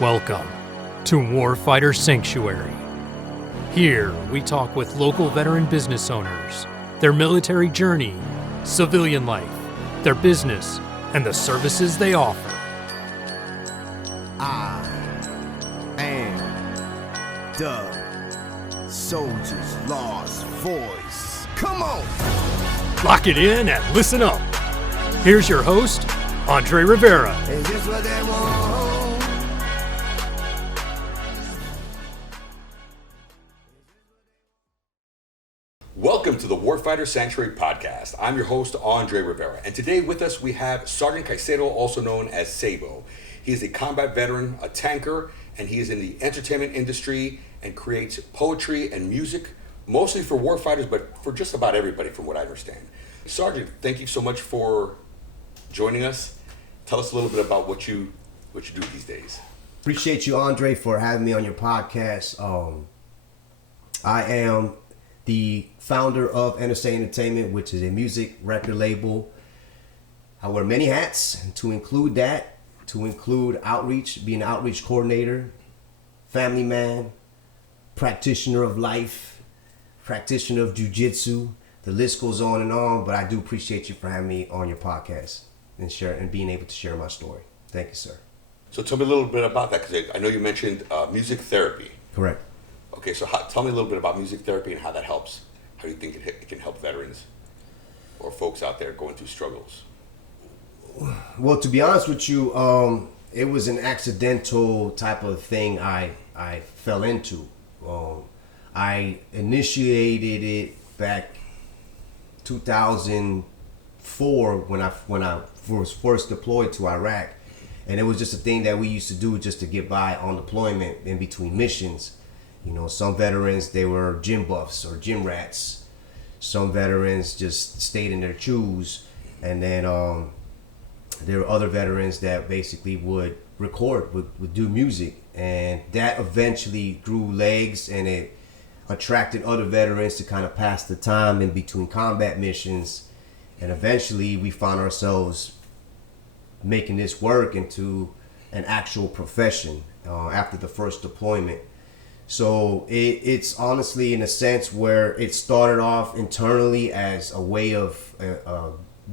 Welcome to Warfighter Sanctuary. Here, we talk with local veteran business owners, their military journey, civilian life, their business, and the services they offer. I am the soldier's lost voice. Come on! Lock it in and listen up. Here's your host, Andre Rivera. Is this what they want? Welcome to the Warfighter Sanctuary podcast. I'm your host, Andre Rivera, and today with us we have Ssgt Caicedo, also known as SABO. He is a combat veteran, a tanker, and he is in the entertainment industry and creates poetry and music, mostly for warfighters, but for just about everybody from what I understand. Sergeant, thank you so much for joining us. Tell us a little bit about what you do these days. Appreciate you, Andre, for having me on your podcast. I am the founder of NSA Entertainment, which is a music record label. I wear many hats, and to include outreach, being an outreach coordinator, family man, practitioner of life, practitioner of jiu-jitsu. The list goes on and on, but I do appreciate you for having me on your podcast and being able to share my story. Thank you, sir. So tell me a little bit about that, because I know you mentioned music therapy. Correct. Okay, so tell me a little bit about music therapy and how that helps. How do you think it can help veterans or folks out there going through struggles? Well, to be honest with you, it was an accidental type of thing I fell into. I initiated it back 2004 when I was first deployed to Iraq, and it was just a thing that we used to do just to get by on deployment in between missions. You know, some veterans, they were gym buffs or gym rats. Some veterans just stayed in their shoes, and then there were other veterans that basically would record, would do music, and that eventually grew legs, and it attracted other veterans to kind of pass the time in between combat missions, and eventually we found ourselves making this work into an actual profession after the first deployment. So it's honestly in a sense where it started off internally as a way of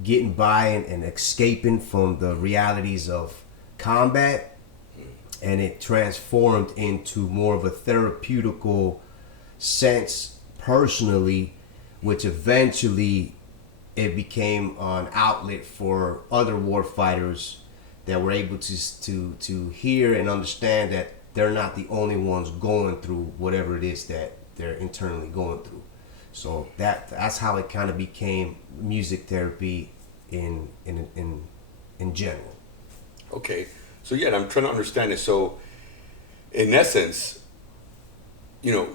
getting by and escaping from the realities of combat, and it transformed into more of a therapeutical sense personally, which eventually it became an outlet for other warfighters that were able to hear and understand that they're not the only ones going through whatever it is that they're internally going through. So that's how it kind of became music therapy in general. Okay, so yeah, I'm trying to understand this. So, in essence, you know,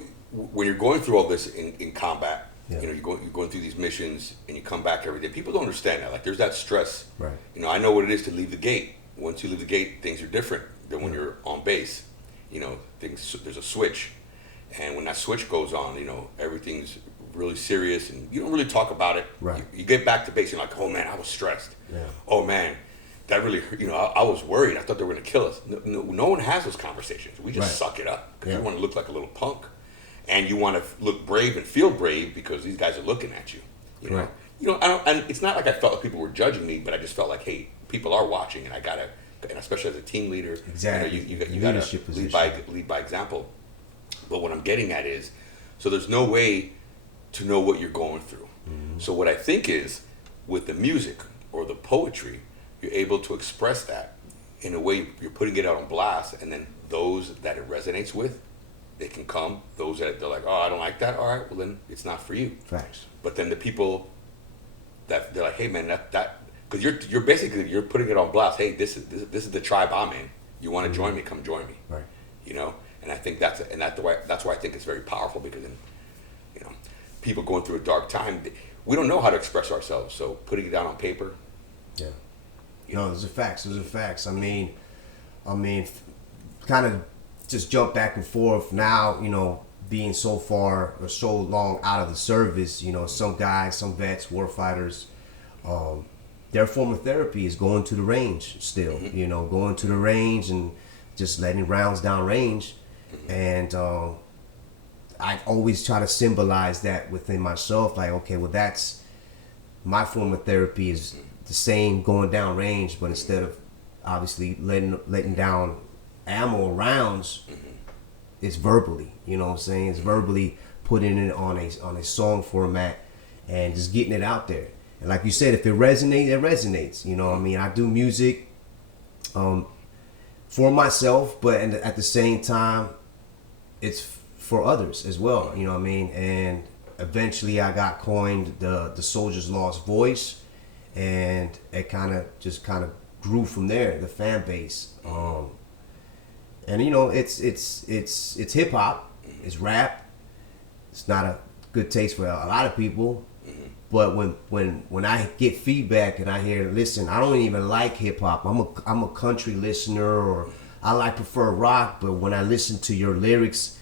when you're going through all this in combat, yeah. You know, you're going through these missions and you come back every day. People don't understand that. Like, there's that stress. Right. You know, I know what it is to leave the gate. Once you leave the gate, things are different than when you're on base. You know, there's a switch, and when that switch goes on, you know, everything's really serious, and you don't really talk about it. Right. You get back to base, you're like, oh man, I was stressed. Yeah. Oh man, that really hurt. You know, I was worried. I thought they were going to kill us. No one has those conversations. We just suck it up because you want to look like a little punk, and you want to look brave and feel brave because these guys are looking at you. You know, Right. You know, and it's not like I felt like people were judging me, but I just felt like, hey, people are watching, and I gotta. And especially as a team leader, exactly. you gotta lead by example. But what I'm getting at is, so there's no way to know what you're going through. Mm-hmm. So what I think is, with the music or the poetry, you're able to express that in a way. You're putting it out on blast, and then those that it resonates with, they can come. Those that they're like, oh, I don't like that. All right, well then it's not for you. Facts. But then the people that they're like, hey man, that. Because you're basically putting it on blast. Hey, this is the tribe I'm in. You want to join me? Come join me. Right. You know, and I think that's why I think it's very powerful, because then, you know, people going through a dark time, we don't know how to express ourselves. So putting it down on paper. Yeah. No, those are facts. I mean, kind of just jump back and forth now. You know, being so far or so long out of the service. You know, some guys, some vets, warfighters. Their form of therapy is going to the range still, you know, going to the range and just letting rounds down range, and I always try to symbolize that within myself. Like, okay, well, that's my form of therapy is the same going down range, but instead of obviously letting down ammo rounds, it's verbally. You know what I'm saying? It's verbally putting it on a song format and just getting it out there. And like you said, if it resonates, it resonates. You know what I mean? I do music for myself, but at the same time, it's for others as well. You know what I mean? And eventually I got coined the Soldier's Lost Voice, and it kind of grew from there, the fan base. And you know, it's hip hop, it's rap. It's not a good taste for a lot of people. But when I get feedback and I hear, listen, I don't even like hip hop. I'm a country listener, or I prefer rock. But when I listen to your lyrics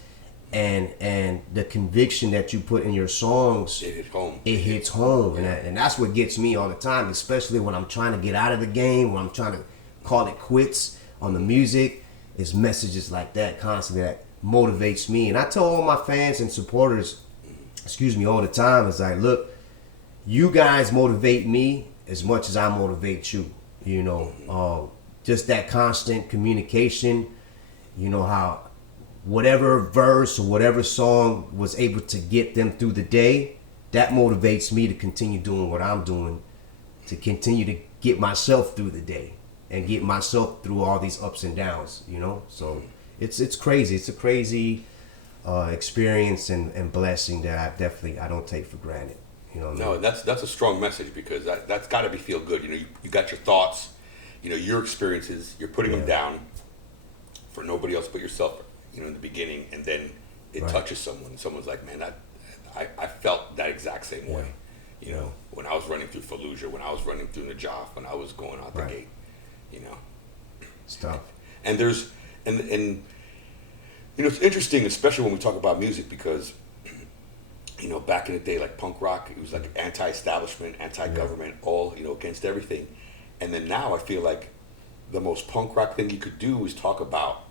and the conviction that you put in your songs, It hit home. It hits home, and that's what gets me all the time. Especially when I'm trying to get out of the game, when I'm trying to call it quits on the music. It's messages like that constantly that motivates me. And I tell all my fans and supporters, all the time, it's like, look, you guys motivate me as much as I motivate you. You know, just that constant communication. You know how whatever verse or whatever song was able to get them through the day, that motivates me to continue doing what I'm doing, to continue to get myself through the day and get myself through all these ups and downs. You know, so it's crazy. It's a crazy experience and blessing that I don't take for granted. You know, No, that's a strong message, because that's got to be feel good. You know, you got your thoughts, you know, your experiences. You're putting them down for nobody else but yourself. You know, in the beginning, and then it touches someone. Someone's like, man, I felt that exact same way. You know, when I was running through Fallujah, when I was running through Najaf, when I was going out the gate. You know, it's tough. And there's and you know, it's interesting, especially when we talk about music, because you know, back in the day, like punk rock, it was like anti-establishment, anti-government, all, you know, against everything. And then now I feel like the most punk rock thing you could do is talk about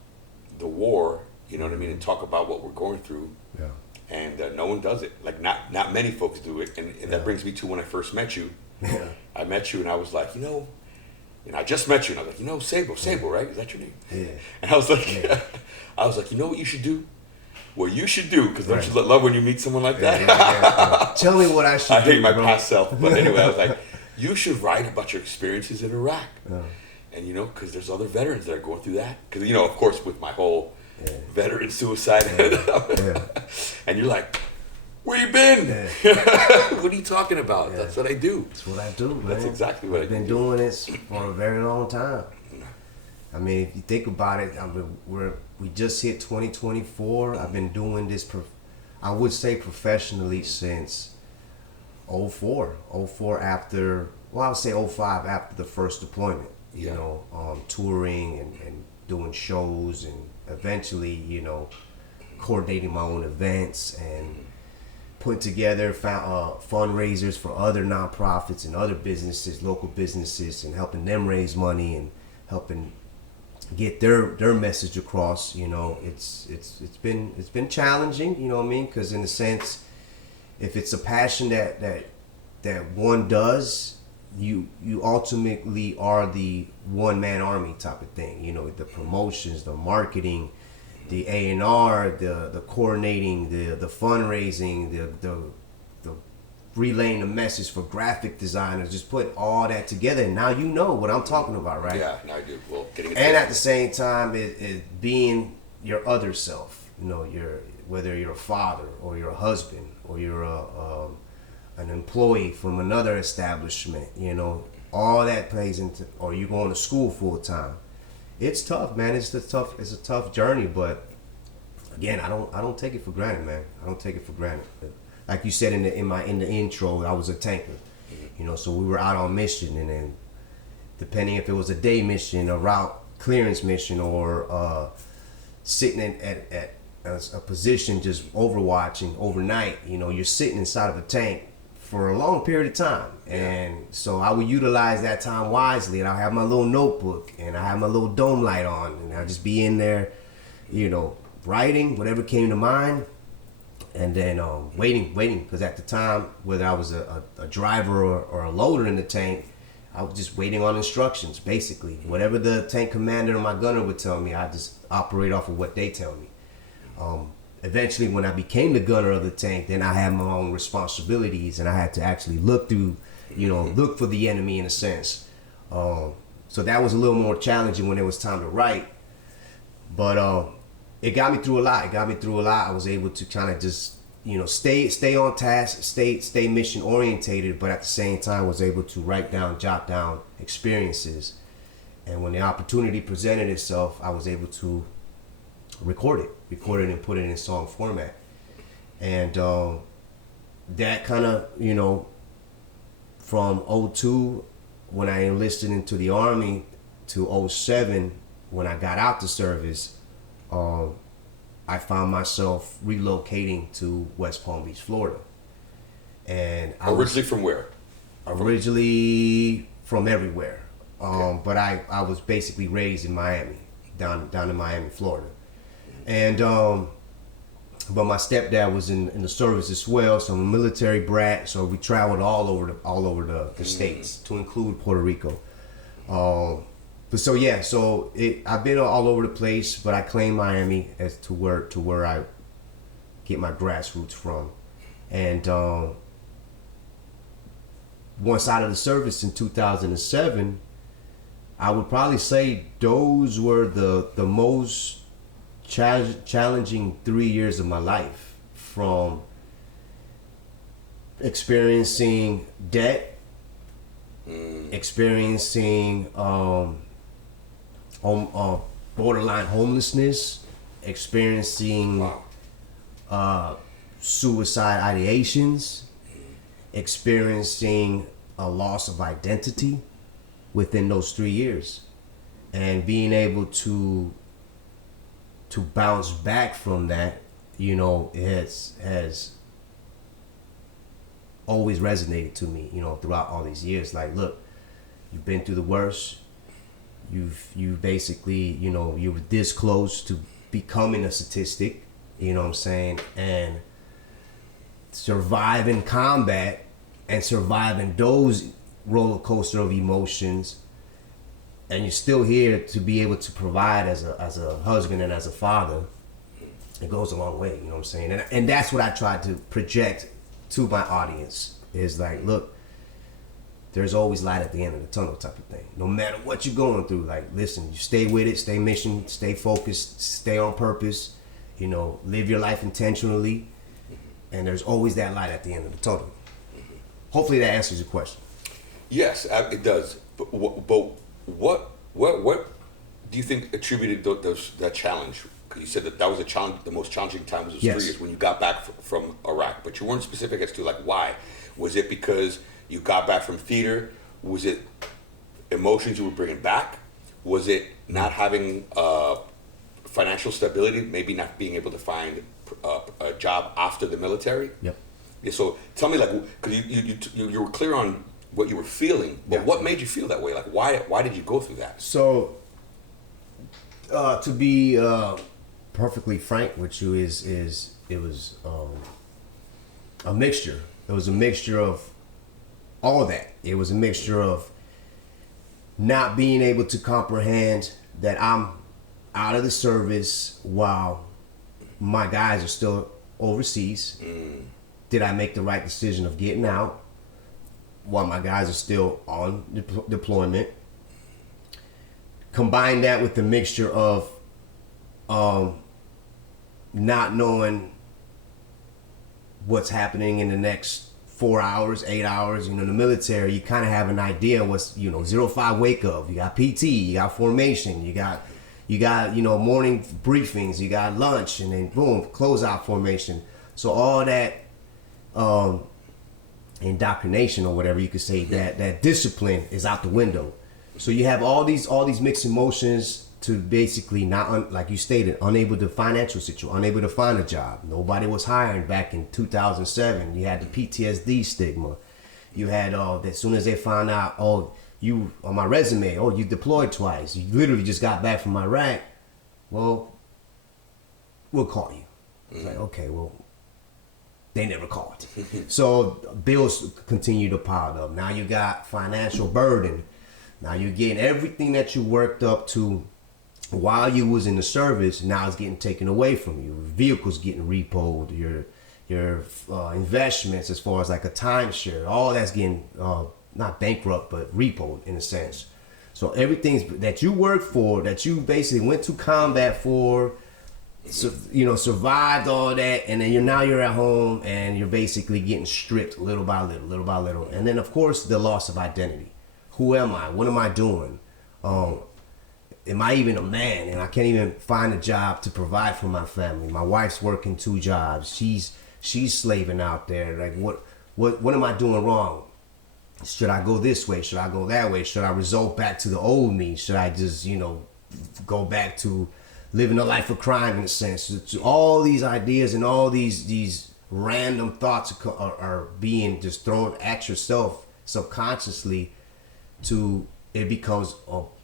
the war, you know what I mean, and talk about what we're going through. Yeah. And no one does it. Like not many folks do it. And that brings me to when I first met you. Yeah. I met you and I was like, you know, and I just met you and I was like, you know, SABO, right? Is that your name? Yeah. And I was like, you know what you should do? What you should do, because don't you love when you meet someone like that? Yeah. Tell me what I should do. I hate my past self. But anyway, I was like, you should write about your experiences in Iraq. And, you know, because there's other veterans that are going through that. Because, you know, of course, with my whole veteran suicide. And you're like, where you been? What are you talking about? That's what I do. That's what I do, man. That's exactly what I've been doing this for a very long time. I mean, if you think about it, we just hit 2024. I've been doing this, I would say professionally, since 04 after, well, I would say 05 after the first deployment, you know, touring and doing shows, and eventually, you know, coordinating my own events and putting together fundraisers for other nonprofits and other businesses, local businesses, and helping them raise money and helping get their message across. You know, it's been challenging, you know what I mean, because in a sense, if it's a passion that one does, you ultimately are the one-man army type of thing. You know, the promotions, the marketing, the A&R, the coordinating, the fundraising, the relaying the message for graphic designers. Just put all that together, and now you know what I'm talking about, right? Yeah, now I do. Well, getting and at the same time, it being your other self. You know, whether you're a father or you're a husband or you're an employee from another establishment. You know, all that plays into. Or you going to school full time. It's tough, man. It's a tough journey, but again, I don't take it for granted, man. I don't take it for granted. Like you said in the intro, I was a tanker, you know. So we were out on mission, and then depending if it was a day mission, a route clearance mission, or sitting at a position just overwatching overnight, you know, you're sitting inside of a tank for a long period of time. And so I would utilize that time wisely, and I'll have my little notebook and I have my little dome light on, and I'll just be in there, you know, writing whatever came to mind, and then waiting, because at the time, whether I was a driver or a loader in the tank, I was just waiting on instructions, basically. Whatever the tank commander or my gunner would tell me, I just operate off of what they tell me. Eventually, when I became the gunner of the tank, then I had my own responsibilities, and I had to actually look through, look for the enemy in a sense. So that was a little more challenging when it was time to write. But it got me through a lot. I was able to kind of just, stay on task, stay mission orientated, but at the same time was able to jot down experiences. And when the opportunity presented itself, I was able to record it and put it in song format. And that kind of, from 02 when I enlisted into the Army to 07 when I got out the service, I found myself relocating to West Palm Beach, Florida. And originally from where? Originally from everywhere. But I was basically raised in Miami, down in Miami, Florida. And but my stepdad was in the service as well, so I'm a military brat. So we traveled all over the states, to include Puerto Rico. But so yeah, I've been all over the place, but I claim Miami as to where I get my grassroots from. And once out of the service in 2007, I would probably say those were the most challenging 3 years of my life, from experiencing debt, experiencing borderline homelessness, experiencing suicide ideations, experiencing a loss of identity within those 3 years, and being able to bounce back from that, has always resonated to me, throughout all these years. Like, look, you've been through the worst. You basically, you were this close to becoming a statistic, you know what I'm saying? And surviving combat and surviving those roller coaster of emotions, and you're still here to be able to provide as a husband and as a father, it goes a long way, you know what I'm saying? And that's what I tried to project to my audience, is like, look, there's always light at the end of the tunnel type of thing. No matter what you're going through, like, listen, you stay with it, stay mission, stay focused, stay on purpose, live your life intentionally, and there's always that light at the end of the tunnel. Hopefully that answers your question. Yes, it does. But what do you think attributed that challenge? Because you said that was a challenge. The most challenging time was those 3 years when you got back from Iraq, but you weren't specific as to like why. Was it because you got back from theater? Was it emotions you were bringing back? Was it not having financial stability? Maybe not being able to find a job after the military? Yep. Yeah, so tell me, like, because you were clear on what you were feeling, but what made you feel that way? Like, why did you go through that? So, to be perfectly frank with you, it was a mixture. It was a mixture of all that. It was a mixture of not being able to comprehend that I'm out of the service while my guys are still overseas. Did I make the right decision of getting out while my guys are still on deployment? Combine that with the mixture of not knowing what's happening in the next 4 hours, 8 hours. In the military, you kind of have an idea what's, 05 wake up. You got PT, you got formation, you got morning briefings, you got lunch, and then boom, closeout formation. So all that indoctrination, or whatever you could say, that discipline is out the window. So you have all these mixed emotions to basically like you stated, unable to financial situation, unable to find a job. Nobody was hiring back in 2007. You had the PTSD stigma. You had as soon as they found out, you on my resume, you deployed twice. You literally just got back from Iraq. Well, we'll call you. It's like, okay, well, they never called. So bills continue to pile up. Now you got financial burden. Now you're getting everything that you worked up to while you was in the service. Now it's getting taken away from you. Vehicles getting repoed. Your investments, as far as like a timeshare, all that's getting not bankrupt but repoed in a sense. So everything that you worked for, that you basically went to combat for, survived all that, and then you're at home and you're basically getting stripped little by little. And then of course the loss of identity. Who am I? What am I doing? Am I even a man? And I can't even find a job to provide for my family. My wife's working 2 jobs. She's slaving out there. Like what am I doing wrong? Should I go this way? Should I go that way? Should I resort back to the old me? Should I just, go back to living a life of crime in a sense? All these ideas and all these random thoughts are being just thrown at yourself subconsciously. It becomes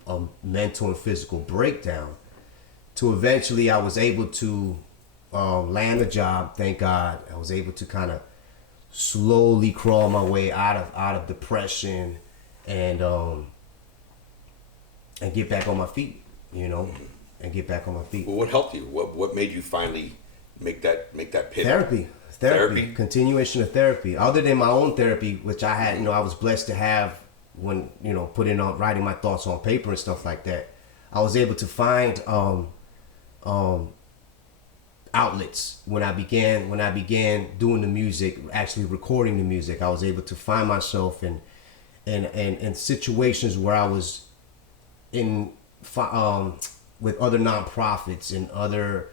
a mental and physical breakdown. To eventually, I was able to land a job. Thank God, I was able to kind of slowly crawl my way out of depression and get back on my feet. And get back on my feet. Well, what helped you? What made you finally make that pivot? Therapy. Continuation of therapy. Other than my own therapy, which I had, I was blessed to have when, writing my thoughts on paper and stuff like that. I was able to find outlets when I began doing the music, actually recording the music. I was able to find myself in situations where I was in with other nonprofits and other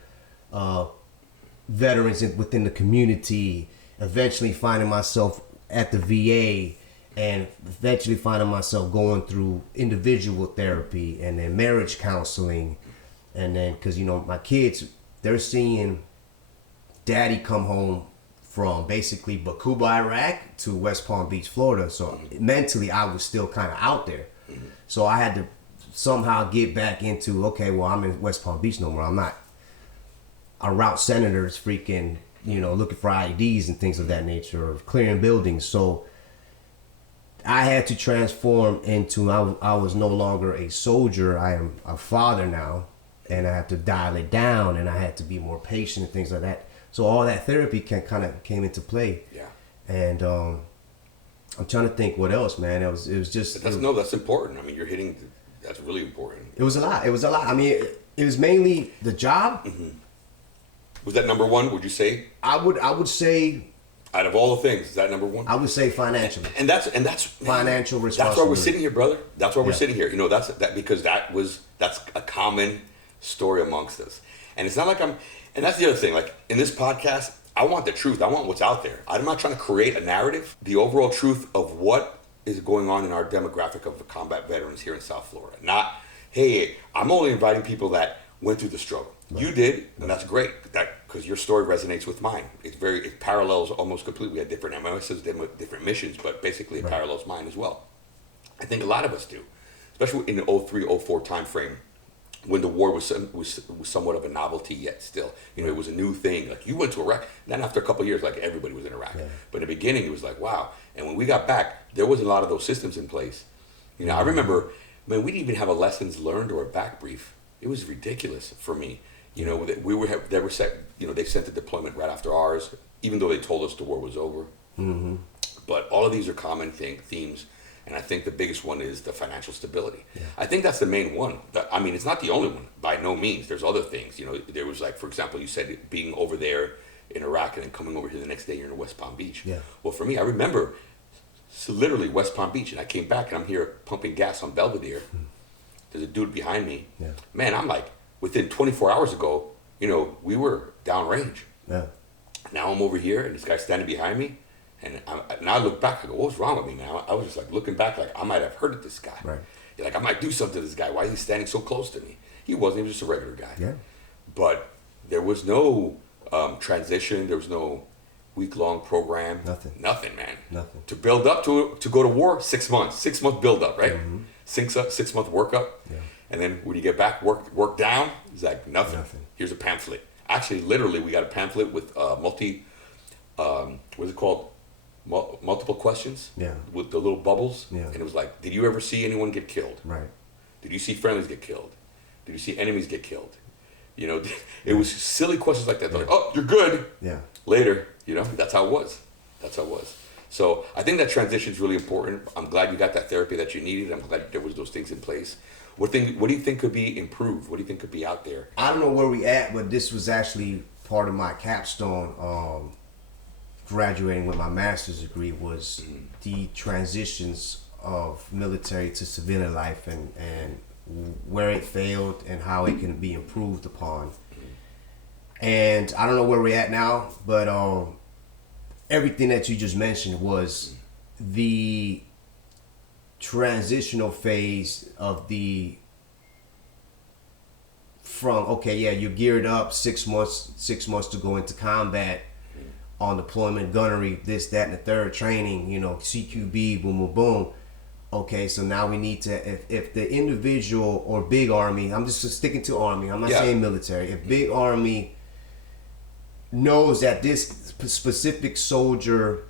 veterans within the community, eventually finding myself at the VA, and eventually finding myself going through individual therapy and then marriage counseling. And then, because, my kids, they're seeing daddy come home from basically Bakuba, Iraq to West Palm Beach, Florida. So mentally, I was still kind of out there. So I had to somehow get back into, okay, well, I'm in West Palm Beach no more. I'm not a route senators freaking, looking for IEDs and things of that nature, or clearing buildings. So I had to transform into, I was no longer a soldier. I am a father now, and I have to dial it down, and I had to be more patient and things like that. So all that therapy came into play. Yeah. And I'm trying to think what else, man. It was just. That's important. I mean, you're hitting. That's really important. It was a lot. I mean, it was mainly the job. Mm-hmm. Was that number one? Would you say? I would say. Out of all the things, is that number one? I would say financially. And that's financial responsibility. That's why we're sitting here, brother. That's why we're sitting here. Because that's a common story amongst us. And it's not like and that's the other thing. Like in this podcast, I want the truth. I want what's out there. I'm not trying to create a narrative. The overall truth of what is going on in our demographic of the combat veterans here in South Florida. Not, hey, I'm only inviting people that went through the struggle. Right. You did, and that's great. Because your story resonates with mine. It parallels almost completely. We had different MOSs, different missions, but basically it parallels mine as well. I think a lot of us do, especially in the 03-04 time frame, when the war was somewhat of a novelty yet still. It was a new thing. Like you went to Iraq, and then after a couple of years, like everybody was in Iraq. Yeah. But in the beginning, it was like, wow. And when we got back, there was a lot of those systems in place. I remember, man, we didn't even have a lessons learned or a back brief. It was ridiculous for me. They sent the deployment right after ours, even though they told us the war was over. Mm-hmm. But all of these are common themes. And I think the biggest one is the financial stability. Yeah. I think that's the main one. It's not the only one, by no means. There's other things. There was like, for example, you said being over there in Iraq and then coming over here the next day, you're in West Palm Beach. Yeah. Well, for me, I remember literally West Palm Beach, and I came back and I'm here pumping gas on Belvedere. There's a dude behind me. Yeah. Man, I'm like, within 24 hours ago, we were downrange. Yeah. Now I'm over here and this guy's standing behind me. And I look back, I go, what's wrong with me, man? I was just like looking back, like I might have hurted this guy. Right. Like I might do something to this guy. Why is he standing so close to me? He wasn't. He was just a regular guy. Yeah. But there was no transition. There was no week-long program. Nothing, man. Nothing. To build up to go to war, 6 months. 6 month build up, right? Mm-hmm. 6 month work up. Yeah. And then when you get back, work down, it's like nothing. Here's a pamphlet. Actually, literally, we got a pamphlet with what's it called? Multiple questions. Yeah. With the little bubbles. Yeah. And it was like, did you ever see anyone get killed? Right. Did you see friendlies get killed? Did you see enemies get killed? You know, it was silly questions like that. They're like, oh, you're good. Yeah. Later, you know, that's how it was. So I think that transition is really important. I'm glad you got that therapy that you needed. I'm glad there was those things in place. What do you think could be improved? What do you think could be out there? I don't know where we at, but this was actually part of my capstone. Graduating with my master's degree was the transitions of military to civilian life and where it failed and how it can be improved upon. And I don't know where we're at now, but everything that you just mentioned was the transitional phase of you're geared up 6 months to go into combat on deployment, gunnery, this, that, and the third, training, you know, CQB, boom, boom, boom. Okay, so now we need to, if the individual or big army, I'm just sticking to army, I'm not saying military, if big army knows that this specific soldier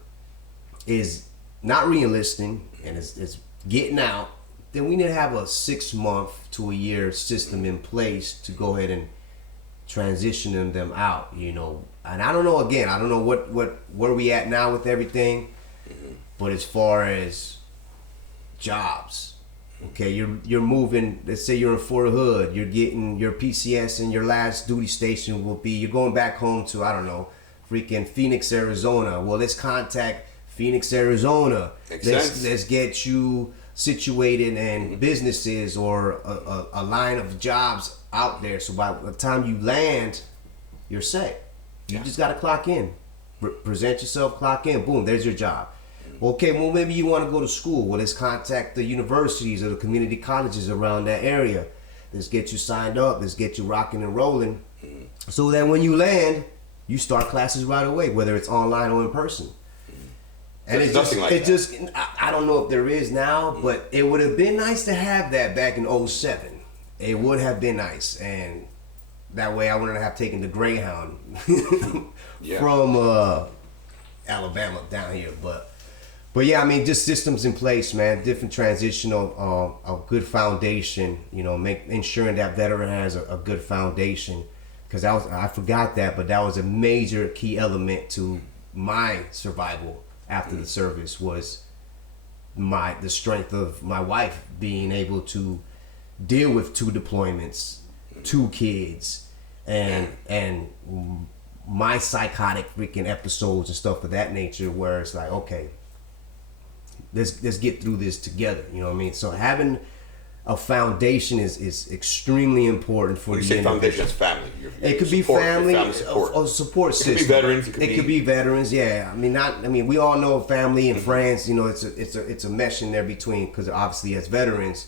is not re-enlisting and is getting out, then we need to have a 6 month to a year system in place to go ahead and transition them out, you know. And I don't know where we at now with everything, but as far as jobs, okay, you're moving, let's say you're in Fort Hood, you're getting your PCS, and your last duty station will be, you're going back home to, I don't know, freaking Phoenix, Arizona. Well, let's contact Phoenix, Arizona. Let's get you situated in businesses or a line of jobs out there, so by the time you land, you're set. You just got to clock in, present yourself, clock in, boom, there's your job. Okay, well, maybe you want to go to school. Well, let's contact the universities or the community colleges around that area. Let's get you signed up. Let's get you rocking and rolling, so that when you land, you start classes right away, whether it's online or in person. And it's nothing like that. I don't know if there is now, but it would have been nice to have that back in 2007. It would have been nice, and that way I wouldn't have taken the Greyhound from Alabama down here. But yeah, I mean, just systems in place, man. Different transitional, a good foundation. You know, ensuring that veteran has a good foundation. Because I forgot that, but that was a major key element to my survival after the service, was the strength of my wife being able to deal with 2 deployments, 2 kids, and my psychotic freaking episodes and stuff of that nature, where it's like, okay, let's get through this together. You know what I mean? So having a foundation is extremely important for when you say foundation, that's family. It could be family, a support system. It could be veterans. It could be veterans. Yeah, I mean, we all know family and friends. You know, it's a mesh in there between, because obviously as veterans,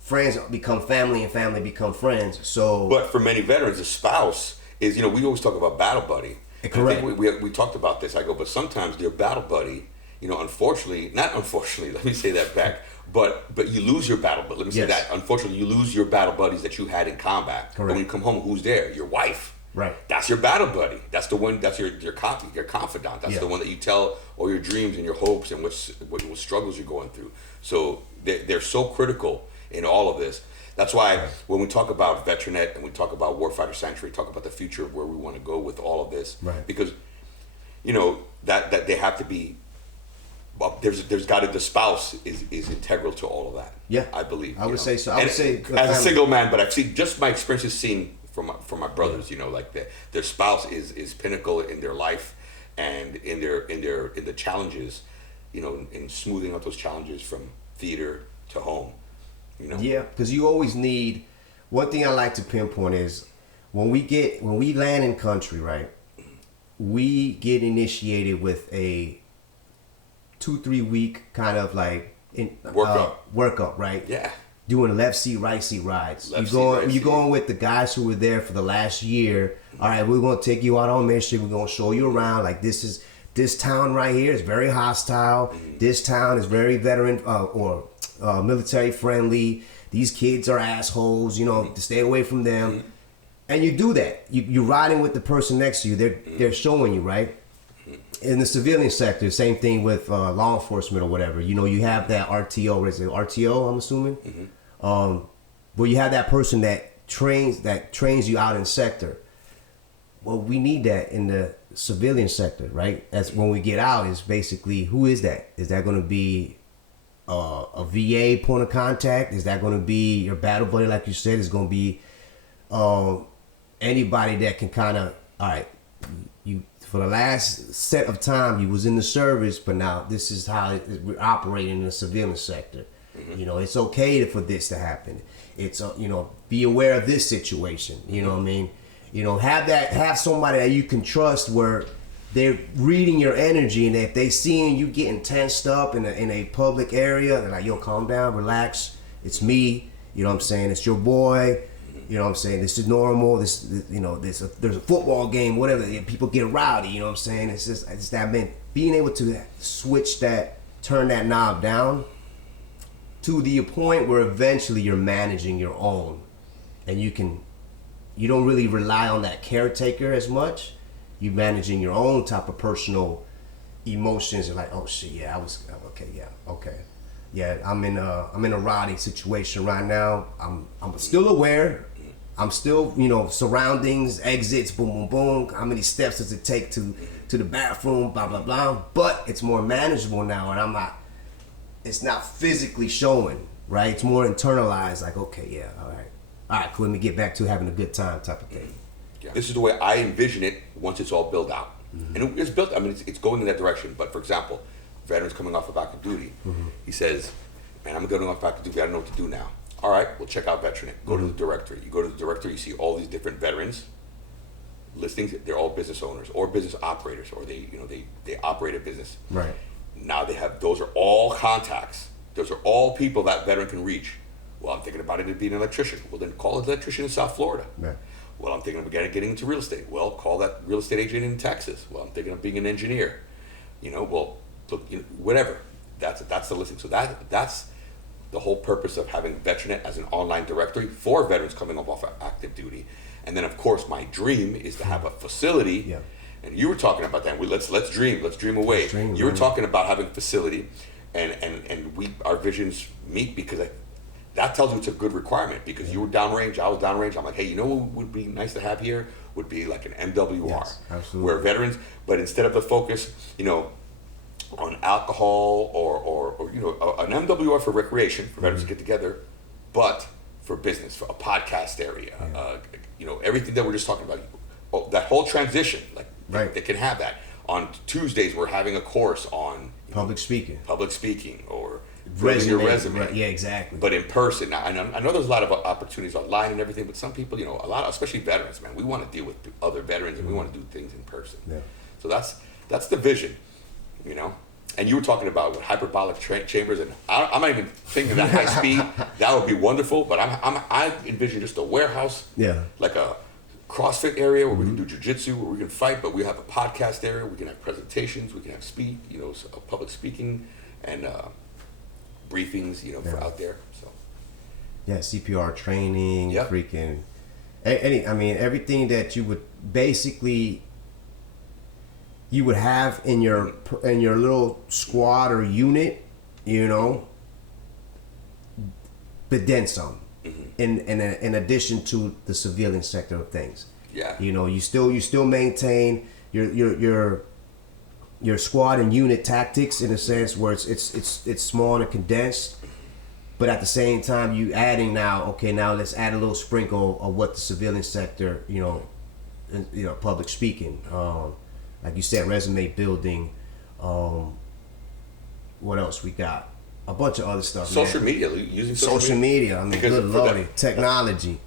friends become family and family become friends. So, but for many veterans, a spouse is, you know, we always talk about battle buddy. Correct. We talked about this. I go, but sometimes their battle buddy, you know, not unfortunately, let me say that back. But you lose your battle buddy. Let me say that. Unfortunately, you lose your battle buddies that you had in combat. Correct. But when you come home, who's there? Your wife. Right. That's your battle buddy. That's the one. That's your confidant. That's the one that you tell all your dreams and your hopes and what struggles you're going through. So they're so critical in all of this. That's why when we talk about Veteranette and we talk about Warfighter Sanctuary, talk about the future of where we want to go with all of this. Right. Because, you know, that they have to be. There's got to, the spouse is integral to all of that. Yeah, I believe. I would say so. I would say as a single man, but I've seen just my experiences seeing from my brothers. You know, like their spouse is pinnacle in their life and in the challenges. You know, in smoothing out those challenges from theater to home. You know. Yeah, because you always need. One thing I like to pinpoint is when we land in country, right? We get initiated with a 2-3 week kind of like workup, right? Yeah. doing left seat, right seat rides. You're going with the guys who were there for the last year. All right, we're gonna take you out on mission. We're gonna show you around. Like this town right here is very hostile. This town is very veteran or military friendly. These kids are assholes. To stay away from them. And you do that. You're riding with the person next to you. They're showing you, right? In the civilian sector, same thing with law enforcement or whatever. You have that RTO. What is it? RTO, I'm assuming. Where you have that person that trains you out in sector. Well, we need that in the civilian sector, right? That's when we get out. Is basically, who is that? Is that going to be a VA point of contact? Is that going to be your battle buddy, like you said? Is going to be anybody that can kind of, all right, you for the last set of time you was in the service, but now this is how we're operating in the civilian sector. It's okay for this to happen. It's be aware of this situation. You know what I mean? Have somebody that you can trust where they're reading your energy, and if they seeing you getting tensed up in a public area, they're like, yo, calm down, relax. It's me. You know what I'm saying? It's your boy. You know what I'm saying? This is normal. There's a football game, whatever. People get rowdy. You know what I'm saying? It's that man being able to turn that knob down to the point where eventually you're managing your own, and you don't really rely on that caretaker as much. You're managing your own type of personal emotions. You're like, oh shit, yeah, I'm in a rowdy situation right now. I'm still aware. I'm still, surroundings, exits, boom, boom, boom. How many steps does it take to the bathroom, blah, blah, blah. But it's more manageable now, and it's not physically showing, right? It's more internalized, like, okay, yeah, all right, cool, let me get back to having a good time type of thing. Yeah. This is the way I envision it once it's all built out. And it's built, it's going in that direction. But for example, veterans coming off of active duty, he says, man, I'm going off active duty, I don't know what to do now. All right, well, check out Veteran It. Go to the directory. You go to the directory, you see all these different veterans listings. They're all business owners or business operators, or they operate a business. Right. Now those are all contacts. Those are all people that veteran can reach. Well, I'm thinking about it being an electrician. Well, then call an electrician in South Florida. Right. Well, I'm thinking of getting into real estate. Well, call that real estate agent in Texas. Well, I'm thinking of being an engineer. Whatever. That's the listing. So that's the whole purpose of having VeteranNet as an online directory for veterans coming off of active duty. And then, of course, my dream is to have a facility. Yeah. And you were talking about that. Let's dream away. You were talking about having a facility, and our visions meet because that tells you it's a good requirement, because you were downrange, I was downrange. I'm like, hey, what would be nice to have here would be like an MWR, yes, absolutely. Where veterans, but instead of the focus, on alcohol or an MWR for recreation for veterans to get together, but for business, for a podcast area, everything that we're just talking about, that whole transition, like right. They can have that. On Tuesdays, we're having a course on public speaking or building your resume. Right. Yeah, exactly. But in person. Now, I know there's a lot of opportunities online and everything, but some people, especially veterans, man, we want to deal with other veterans and we want to do things in person. Yeah. So that's the vision. And you were talking about hyperbolic chambers, and I'm not even thinking that high speed. That would be wonderful, but I envision just a warehouse, like a CrossFit area where we can do jiu-jitsu, where we can fight, but we have a podcast area. We can have presentations, we can have public speaking and briefings, for out there. So yeah, CPR training, yep. Freaking everything that you would basically. You would have in your little squad or unit, but then some. In addition to the civilian sector of things. Yeah. You still maintain your squad and unit tactics in a sense where it's small and condensed, but at the same time you adding now let's add a little sprinkle of what the civilian sector, public speaking. Like you said, resume building. What else we got? A bunch of other stuff. Social media, using social media. Good lordy, technology,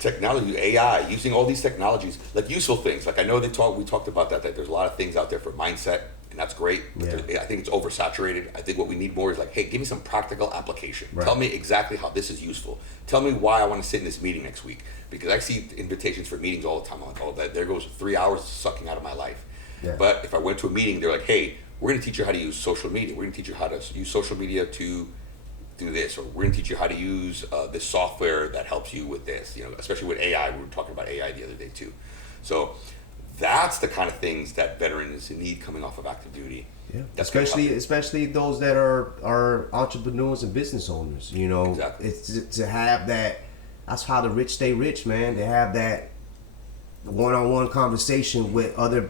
AI, using all these technologies, like useful things. Like I know we talked about that there's a lot of things out there for mindset and that's great. But I think it's oversaturated. I think what we need more is like, hey, give me some practical application. Right. Tell me exactly how this is useful. Tell me why I want to sit in this meeting next week, because I see invitations for meetings all the time. I'm like, oh, there goes 3 hours sucking out of my life. Yeah. But if I went to a meeting, they're like, hey, we're going to teach you how to use social media. We're going to teach you how to use social media to do this, or we're going to teach you how to use this software that helps you with this. You know, especially with AI. We were talking about AI the other day too. So that's the kind of things that veterans need coming off of active duty. Yeah, especially those that are entrepreneurs and business owners. You know, exactly. It's to have that. That's how the rich stay rich, man. They have that one-on-one conversation with other,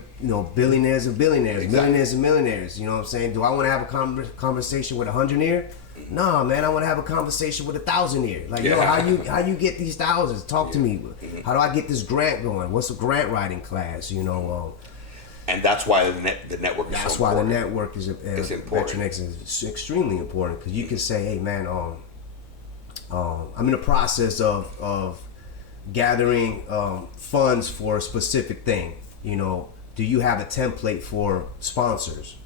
billionaires and billionaires, exactly. Millionaires and millionaires. You know what I'm saying? Do I want to have a conversation with a hundredaire? Nah, man, I want to have a conversation with a thousandaire. Like, how you get these thousands? Talk to me. Mm-hmm. How do I get this grant going? What's a grant writing class? And that's why the network is that's so why important. The network is important. Veteran X is extremely important, because you can say, hey, man, I'm in the process of gathering funds for a specific thing. Do you have a template for sponsors?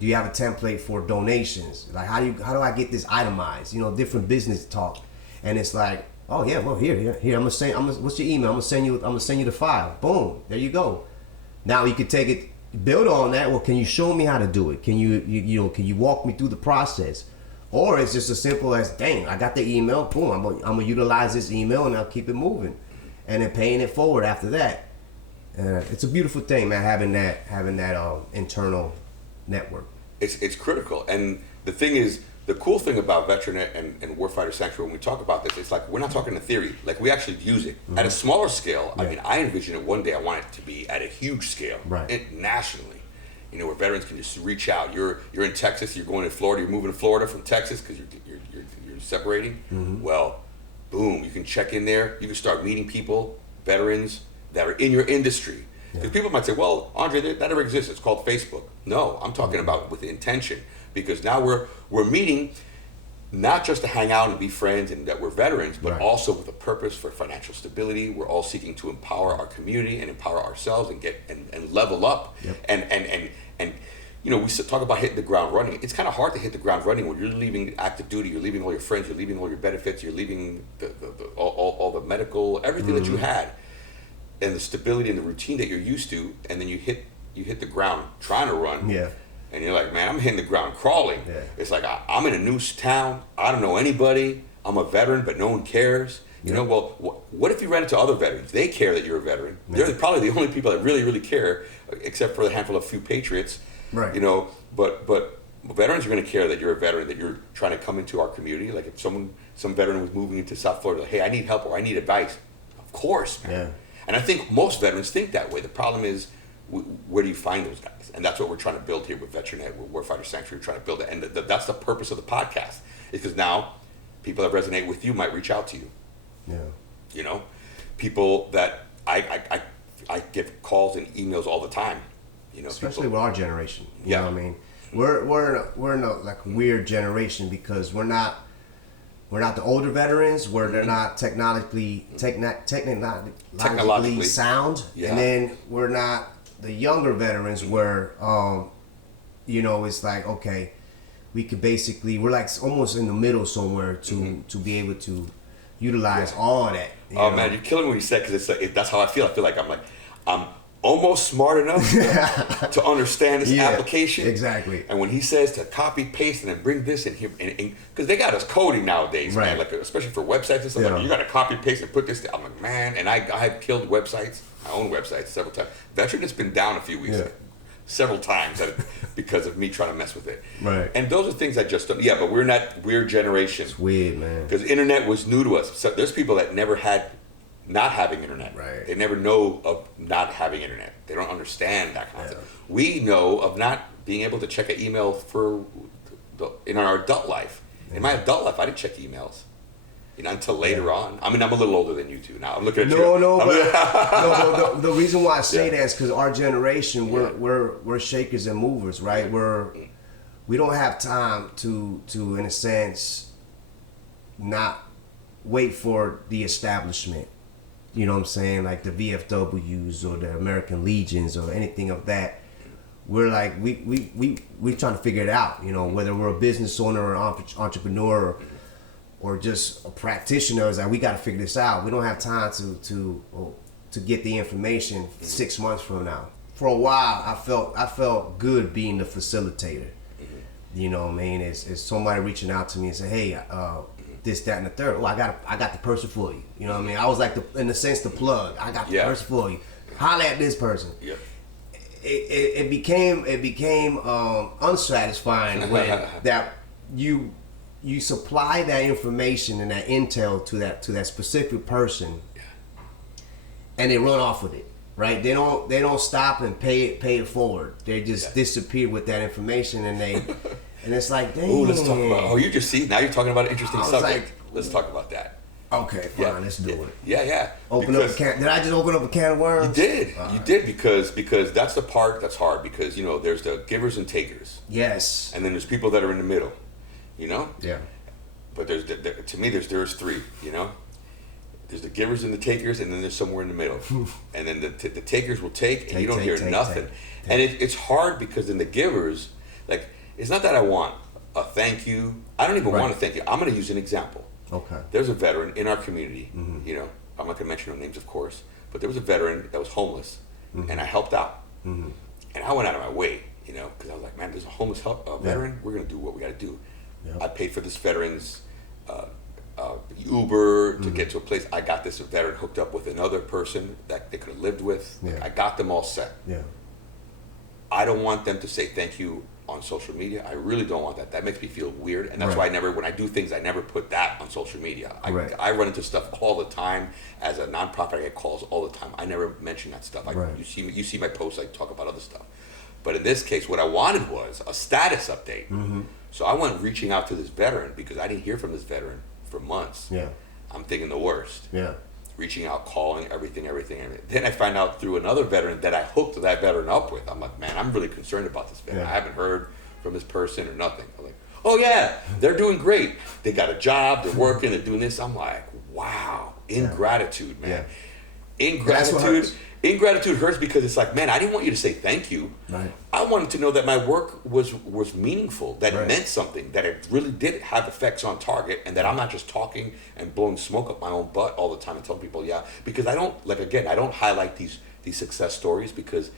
Do you have a template for donations? Like, how do I get this itemized? Different business talk, and it's like, oh yeah, well here. What's your email? I'm gonna send you the file. Boom, there you go. Now you can take it, build on that. Well, can you show me how to do it? Can you walk me through the process? Or it's just as simple as, dang, I got the email. Boom, I'm gonna utilize this email and I'll keep it moving, and then paying it forward after that. It's a beautiful thing, man. Having that internal network. It's critical. And the thing is, the cool thing about Veteran and Warfighter Sanctuary, when we talk about this, it's like we're not talking in theory. Like, we actually use it at a smaller scale. I mean, I envision it one day. I want it to be at a huge scale, right, nationally. Where veterans can just reach out. You're in Texas. You're going to Florida. You're moving to Florida from Texas because you're separating. Mm-hmm. Well, boom, you can check in there. You can start meeting people, veterans that are in your industry. Because people might say, well, Andre, that never exists. It's called Facebook. No, I'm talking about with intention. Because now we're meeting not just to hang out and be friends and that we're veterans, but also with a purpose for financial stability. We're all seeking to empower our community and empower ourselves and get and level up. Yep. And we talk about hitting the ground running. It's kind of hard to hit the ground running when you're leaving active duty, you're leaving all your friends, you're leaving all your benefits, you're leaving all the medical, everything that you had, and the stability and the routine that you're used to, and then you hit the ground trying to run. Yeah. And you're like, man, I'm hitting the ground crawling. Yeah. It's like, I'm in a new town. I don't know anybody. I'm a veteran, but no one cares. Well, what if you ran into other veterans? They care that you're a veteran. Yeah. They're probably the only people that really, really care, except for the handful of few patriots. Right. But veterans are going to care that you're a veteran, that you're trying to come into our community. Like, if some veteran was moving into South Florida, like, hey, I need help or I need advice. Of course, man. Yeah. And I think most veterans think that way. The problem is, where do you find those guys? And that's what we're trying to build here with VeteranNet, with Warfighter Sanctuary. We're trying to build it. And that's the purpose of the podcast. Is because now people that resonate with you might reach out to you. Yeah. People that I get calls and emails all the time. Especially with our generation. You know what I mean? We're in a like weird generation, because we're not the older veterans, where they're not technologically sound, and then we're not the younger veterans where it's like, okay, we're like almost in the middle somewhere to be able to utilize all that. Man, you're killing me when you said, because that's how I feel. I feel like I'm almost smart enough to understand this application. Exactly. And when he says to copy, paste, and then bring this in here, because they got us coding nowadays, man. Like, especially for websites and stuff. Like, you got to copy, paste, and put this. I'm like, man. And I've killed websites, my own websites, several times. Veteran has been down a few weeks, several times, because of me trying to mess with it. Right. And those are things I just don't. Yeah, but we're not weird generation. It's weird, man. Because internet was new to us. So there's people that never had. Not having internet. Right. They never know of not having internet. They don't understand that concept. Yeah. We know of not being able to check an email in our adult life. In my adult life, I didn't check emails. Until later on. I mean, I'm a little older than you two now. I'm looking at you. But the reason why I say that is because our generation, we're shakers and movers, right? We don't have time to in a sense, not wait for the establishment. You know what I'm saying? Like the VFWs or the American Legions or anything of that. we're like we're trying to figure it out. You know, whether we're a business owner or an entrepreneur or just a practitioner, is like we got to figure this out. We don't have time to get the information 6 months from now. For a while, I felt good being the facilitator. You know what I mean? It's somebody reaching out to me and say, hey, this, that, and the third. Oh, I got the person for you. You know what I mean? I was like, in a sense, the plug. I got the person for you. Holla at this person. Yeah. It became unsatisfying when that you supply that information and that intel to that specific person, and they run off with it. Right? They don't stop and pay it forward. They just disappear with that information, and it's like, dang. Ooh, let's talk about. Oh, you just see now you're talking about an interesting subject. Let's talk about that. Okay, fine. Let's do it. Yeah. Did I just open up a can of worms? You did. You did because that's the part that's hard, because there's the givers and takers. Yes. And then there's people that are in the middle. Yeah. But to me there's three. There's the givers and the takers, and then there's somewhere in the middle. And then the takers will take, and you don't hear nothing. And it's hard, because then the givers, like, it's not that I want a thank you. I don't even want a thank you. I'm going to use an example. Okay. There's a veteran in our community. I'm not going to mention no names, of course, but there was a veteran that was homeless, and I helped out. And I went out of my way, because I was like, man, there's a homeless veteran. We're going to do what we got to do. Yep. I paid for this veteran's Uber to get to a place. I got this veteran hooked up with another person that they could have lived with. I got them all set. I don't want them to say thank you on social media. I really don't want that. That makes me feel weird, and that's why when I do things, I never put that on social media. I run into stuff all the time. As a nonprofit, I get calls all the time. I never mention that stuff. You see my posts, I talk about other stuff. But in this case, what I wanted was a status update. So I went reaching out to this veteran, because I didn't hear from this veteran for months. I'm thinking the worst. Reaching out, calling, everything. Then I find out through another veteran that I hooked that veteran up with. I'm like, man, I'm really concerned about this veteran. I haven't heard from this person or nothing. I'm like, oh yeah, they're doing great. They got a job, they're working, they're doing this. I'm like, wow, ingratitude, man. Ingratitude hurts, because it's like, man, I didn't want you to say thank you. I wanted to know that my work was meaningful, that it meant something, that it really did have effects on target, and that I'm not just talking and blowing smoke up my own butt all the time and telling people, because I don't, I don't highlight these success stories, because,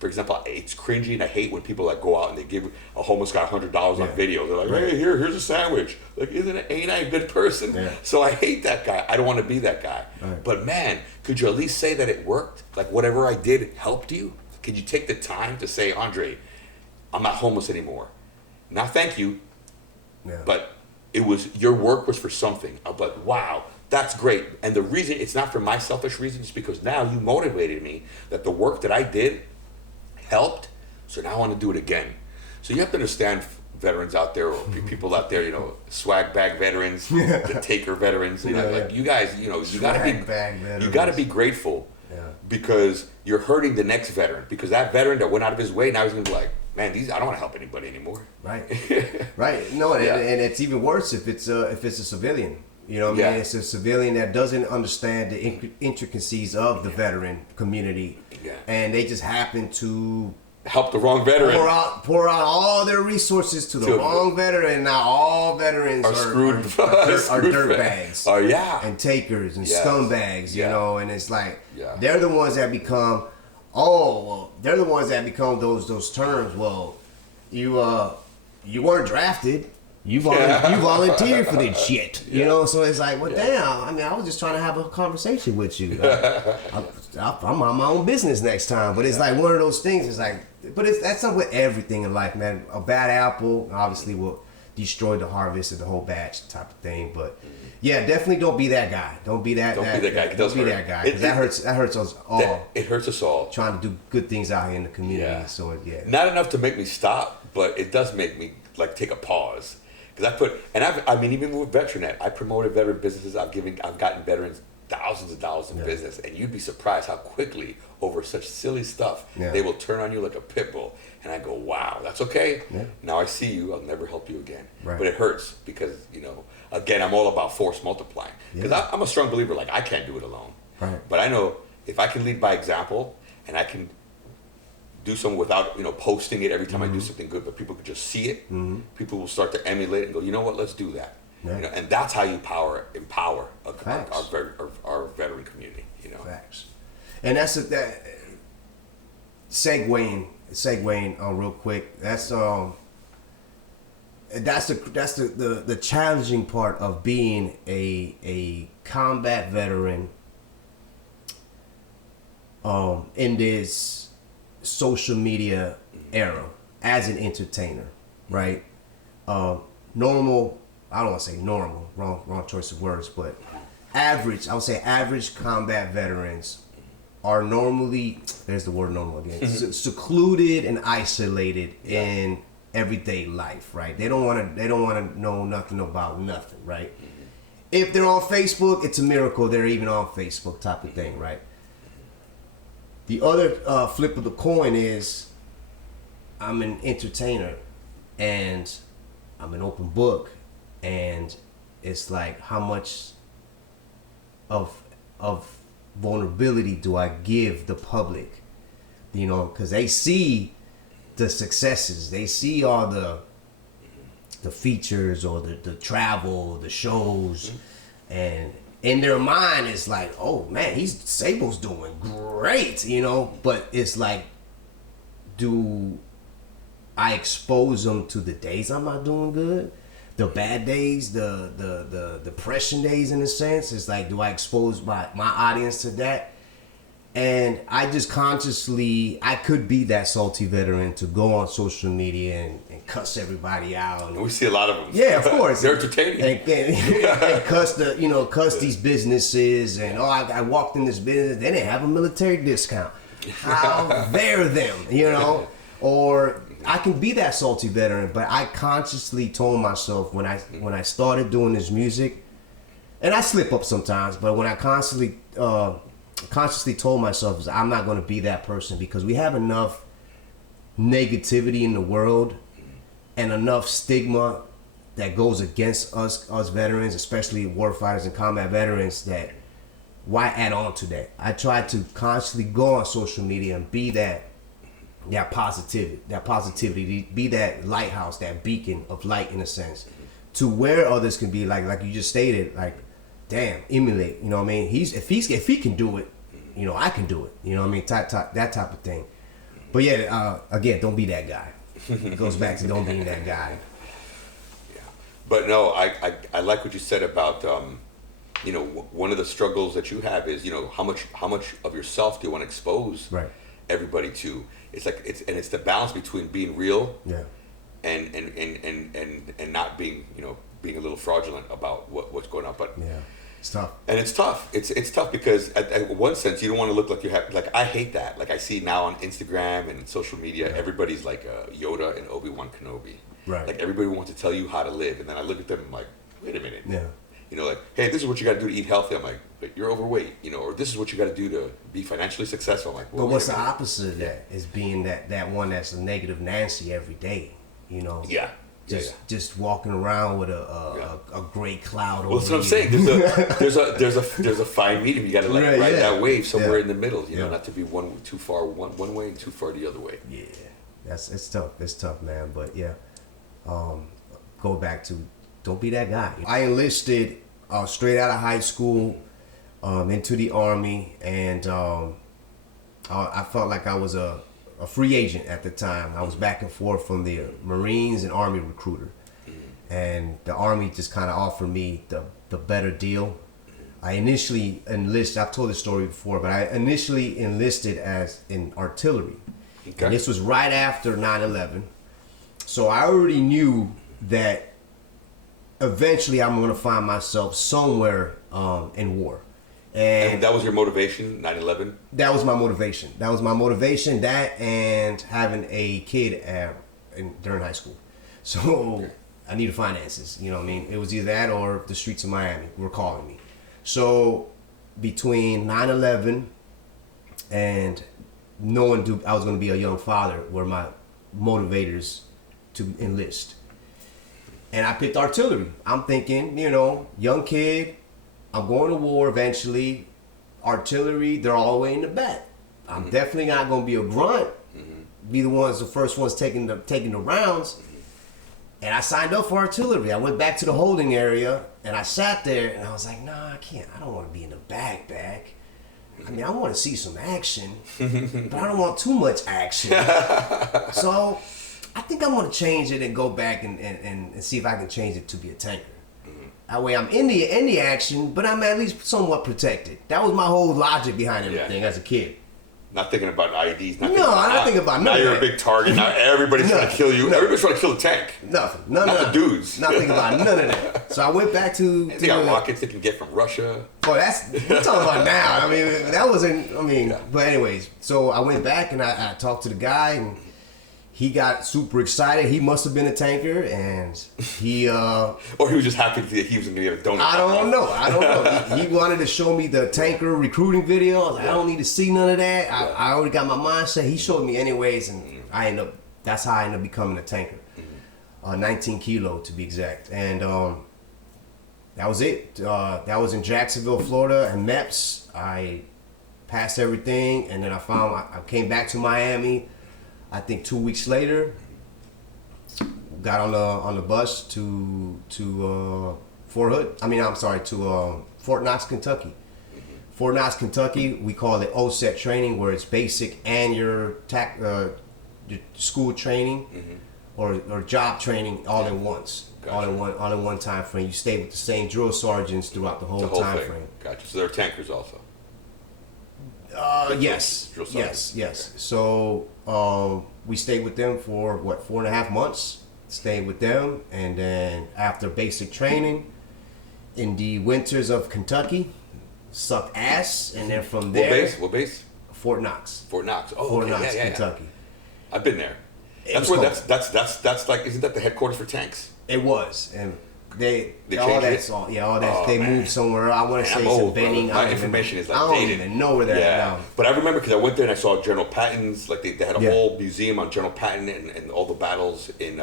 for example, it's cringy, and I hate when people go out and they give a homeless guy $100 on video. They're like, hey, here's a sandwich. Like, ain't I a good person? So I hate that guy. I don't want to be that guy. But man, could you at least say that it worked? Like, whatever I did helped you? Could you take the time to say, Andre, I'm not homeless anymore. Not thank you, but your work was for something. I'm like, wow, that's great. And the reason, it's not for my selfish reasons, because now you motivated me that the work that I did helped, so now I want to do it again. So you have to understand, veterans out there, or people out there, swag bag veterans, the taker veterans, like you guys, you gotta be grateful, because you're hurting the next veteran, because that veteran that went out of his way, now he's gonna be like, man, I don't want to help anybody anymore. Right. No, and it's even worse if it's a civilian. You know what I mean? It's a civilian that doesn't understand the intricacies of the veteran community, and they just happen to help the wrong veteran. Pour out all their resources to the wrong veteran, and now all veterans are screwed. Are dirtbags. And takers and scumbags, and it's like they're the ones that become they're the ones that become those terms. Well, you weren't drafted. You volunteered for this shit, So it's like, well, damn. I mean, I was just trying to have a conversation with you. I'm on my own business next time. But it's like one of those things. It's like, that's not with everything in life, man. A bad apple obviously will destroy the harvest of the whole batch, type of thing. But definitely don't be that guy. Don't be that guy. Don't be that guy. Because that hurts us all. It hurts us all. Trying to do good things out here in the community. So not enough to make me stop, but it does make me take a pause. Because even with VeteranNet, I promoted veteran businesses. I've gotten veterans thousands of dollars in business, and you'd be surprised how quickly, over such silly stuff, they will turn on you like a pit bull. And I go, wow, that's okay. Now I see you. I'll never help you again. But it hurts because, again, I'm all about force multiplying. Because I'm a strong believer, I can't do it alone. But I know if I can lead by example, and I can do something without posting it every time I do something good, but people could just see it. People will start to emulate it and go, you know what, let's do that. Yeah. And that's how you empower our veteran community. Facts. And that's that segueing on real quick. That's the challenging part of being a combat veteran in this social media era as an entertainer, right? Normal, I don't want to say normal, wrong choice of words, but average, I would say average combat veterans are normally, there's the word normal again, secluded and isolated in everyday life, right? They don't want to know nothing about nothing, right? If they're on Facebook, it's a miracle they're even on Facebook, type of thing, right? The other flip of the coin is I'm an entertainer and I'm an open book, and it's like, how much of vulnerability do I give the public? Because they see the successes, they see all the features or the travel, the shows, and in their mind it's like, oh man, SABO's doing great, but it's like, do I expose them to the days I'm not doing good, the bad days, the depression days, in a sense? It's like, do I expose my audience to that? And I just consciously, I could be that salty veteran to go on social media and cuss everybody out. And we see a lot of them. Yeah, of course. They're entertaining. And cuss these businesses. And I walked in this business, they didn't have a military discount. How dare them, Or I can be that salty veteran, but I consciously told myself when I started doing this music, and I slip up sometimes, but when I consciously told myself, I'm not going to be that person, because we have enough negativity in the world and enough stigma that goes against us veterans, especially warfighters and combat veterans, that why add on to that? I try to constantly go on social media and be that positivity, be that lighthouse, that beacon of light, in a sense, to where others can be like you just stated, like, damn, emulate, what I mean? If he can do it, I can do it, what I mean? That type of thing. But yeah, again, don't be that guy. It goes back to don't being that guy. Yeah, but no, I like what you said about one of the struggles that you have is how much of yourself do you want to expose everybody to? It's like it's the balance between being real, and not being being a little fraudulent about what's going on. But yeah, it's tough. And it's tough. It's tough because at one sense you don't want to look like you have, like, I hate that. Like, I see now on Instagram and social media, everybody's like Yoda and Obi-Wan Kenobi. Right. Like, everybody wants to tell you how to live, and then I look at them and I'm like, wait a minute. Yeah. Like, hey, this is what you got to do to eat healthy. I'm like, but you're overweight, or this is what you got to do to be financially successful. I'm like, well, but what's the opposite of that? Is being that one that's a negative Nancy every day, Yeah. Just walking around with a gray cloud over. Well, that's what I'm saying. There's a fine medium. You got to ride that wave somewhere in the middle. Not to be too far one way and too far the other way. Yeah, it's tough. It's tough, man. But yeah, go back to, don't be that guy. I enlisted straight out of high school into the Army, and I felt like I was a free agent at the time. I was back and forth from the Marines and Army recruiter, and the Army just kind of offered me the better deal. I initially enlisted, I've told this story before, but I initially enlisted as in artillery. Okay. And this was right after 9/11. So I already knew that eventually I'm going to find myself somewhere in war. And that was your motivation, 9/11? That was my motivation. That and having a kid during high school. So I needed finances, you know what I mean? It was either that or the streets of Miami were calling me. So between 9/11 and knowing I was going to be a young father were my motivators to enlist. And I picked artillery. I'm thinking, young kid, I'm going to war eventually. Artillery, they're all the way in the back. I'm definitely not going to be a grunt, be the first ones taking the rounds. And I signed up for artillery. I went back to the holding area and I sat there and I was like, nah, I can't. I don't want to be in the back. I mean, I want to see some action, but I don't want too much action. So I think I'm going to change it and go back and see if I can change it to be a tanker. That way I'm in the action, but I'm at least somewhat protected. That was my whole logic behind everything as a kid. Not thinking about IEDs. I'm not thinking about now none you're of a that. big target. Now everybody's trying to kill you. Everybody's trying to kill the tank. Nothing. Not the dudes. Not thinking about none of that. So I went back to... They got rockets they can get from Russia. Oh, we're talking about now. I mean, that wasn't... But anyways, so I went back and I talked to the guy and he got super excited. He must have been a tanker and he... Or he was just happy that he was going to get a donut. I don't know. He wanted to show me the tanker recruiting video. I was like, I don't need to see none of that. I already got my mindset. He showed me anyways and that's how I ended up becoming a tanker. 19 kilo to be exact. And that was it. That was in Jacksonville, Florida, and MEPS. I passed everything, and then I came back to Miami. I think 2 weeks later, got on the bus to Fort Hood. To Fort Knox, Kentucky. Fort Knox, Kentucky. We call it OSET training, where it's basic and your school training or job training all in once. Gotcha. All in one time frame. You stay with the same drill sergeants throughout the whole time frame. Gotcha. So they're tankers also. Yes. So we stayed with them for 4.5 months. Stayed with them, and then after basic training in the winters of Kentucky, sucked ass, and then from there. What base? Fort Knox. Fort Knox. Oh, Fort okay. Knox, Kentucky. I've been there. That's like, isn't that the headquarters for tanks? It was, and they all that. Oh, they moved somewhere. I want to say it's Benning. My information is like I don't dated. even know where they're at now. But I remember because I went there and I saw General Patton's. Like they had a whole museum on General Patton and all the battles in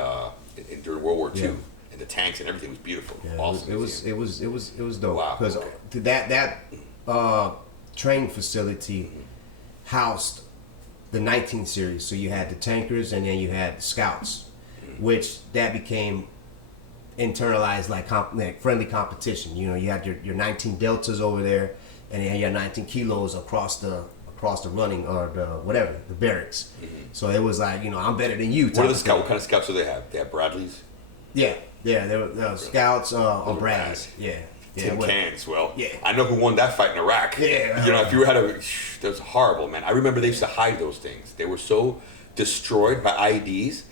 during World War II and the tanks and everything was beautiful. Yeah, awesome. It was dope. Wow. Because that training facility housed the 19 series. So you had the tankers and then you had the scouts, which that became internalized like friendly competition. You know, you had your 19 deltas over there, and then you had 19 kilos across the running or the barracks. So it was like, I'm better than you. What kind of scouts do they have? They have Bradleys. Yeah, they were scouts on Bradleys. Yeah. Tin cans. Well, yeah. I know who won that fight in Iraq. Yeah. If you had that was horrible, man. I remember they used to hide those things. They were so destroyed by IEDs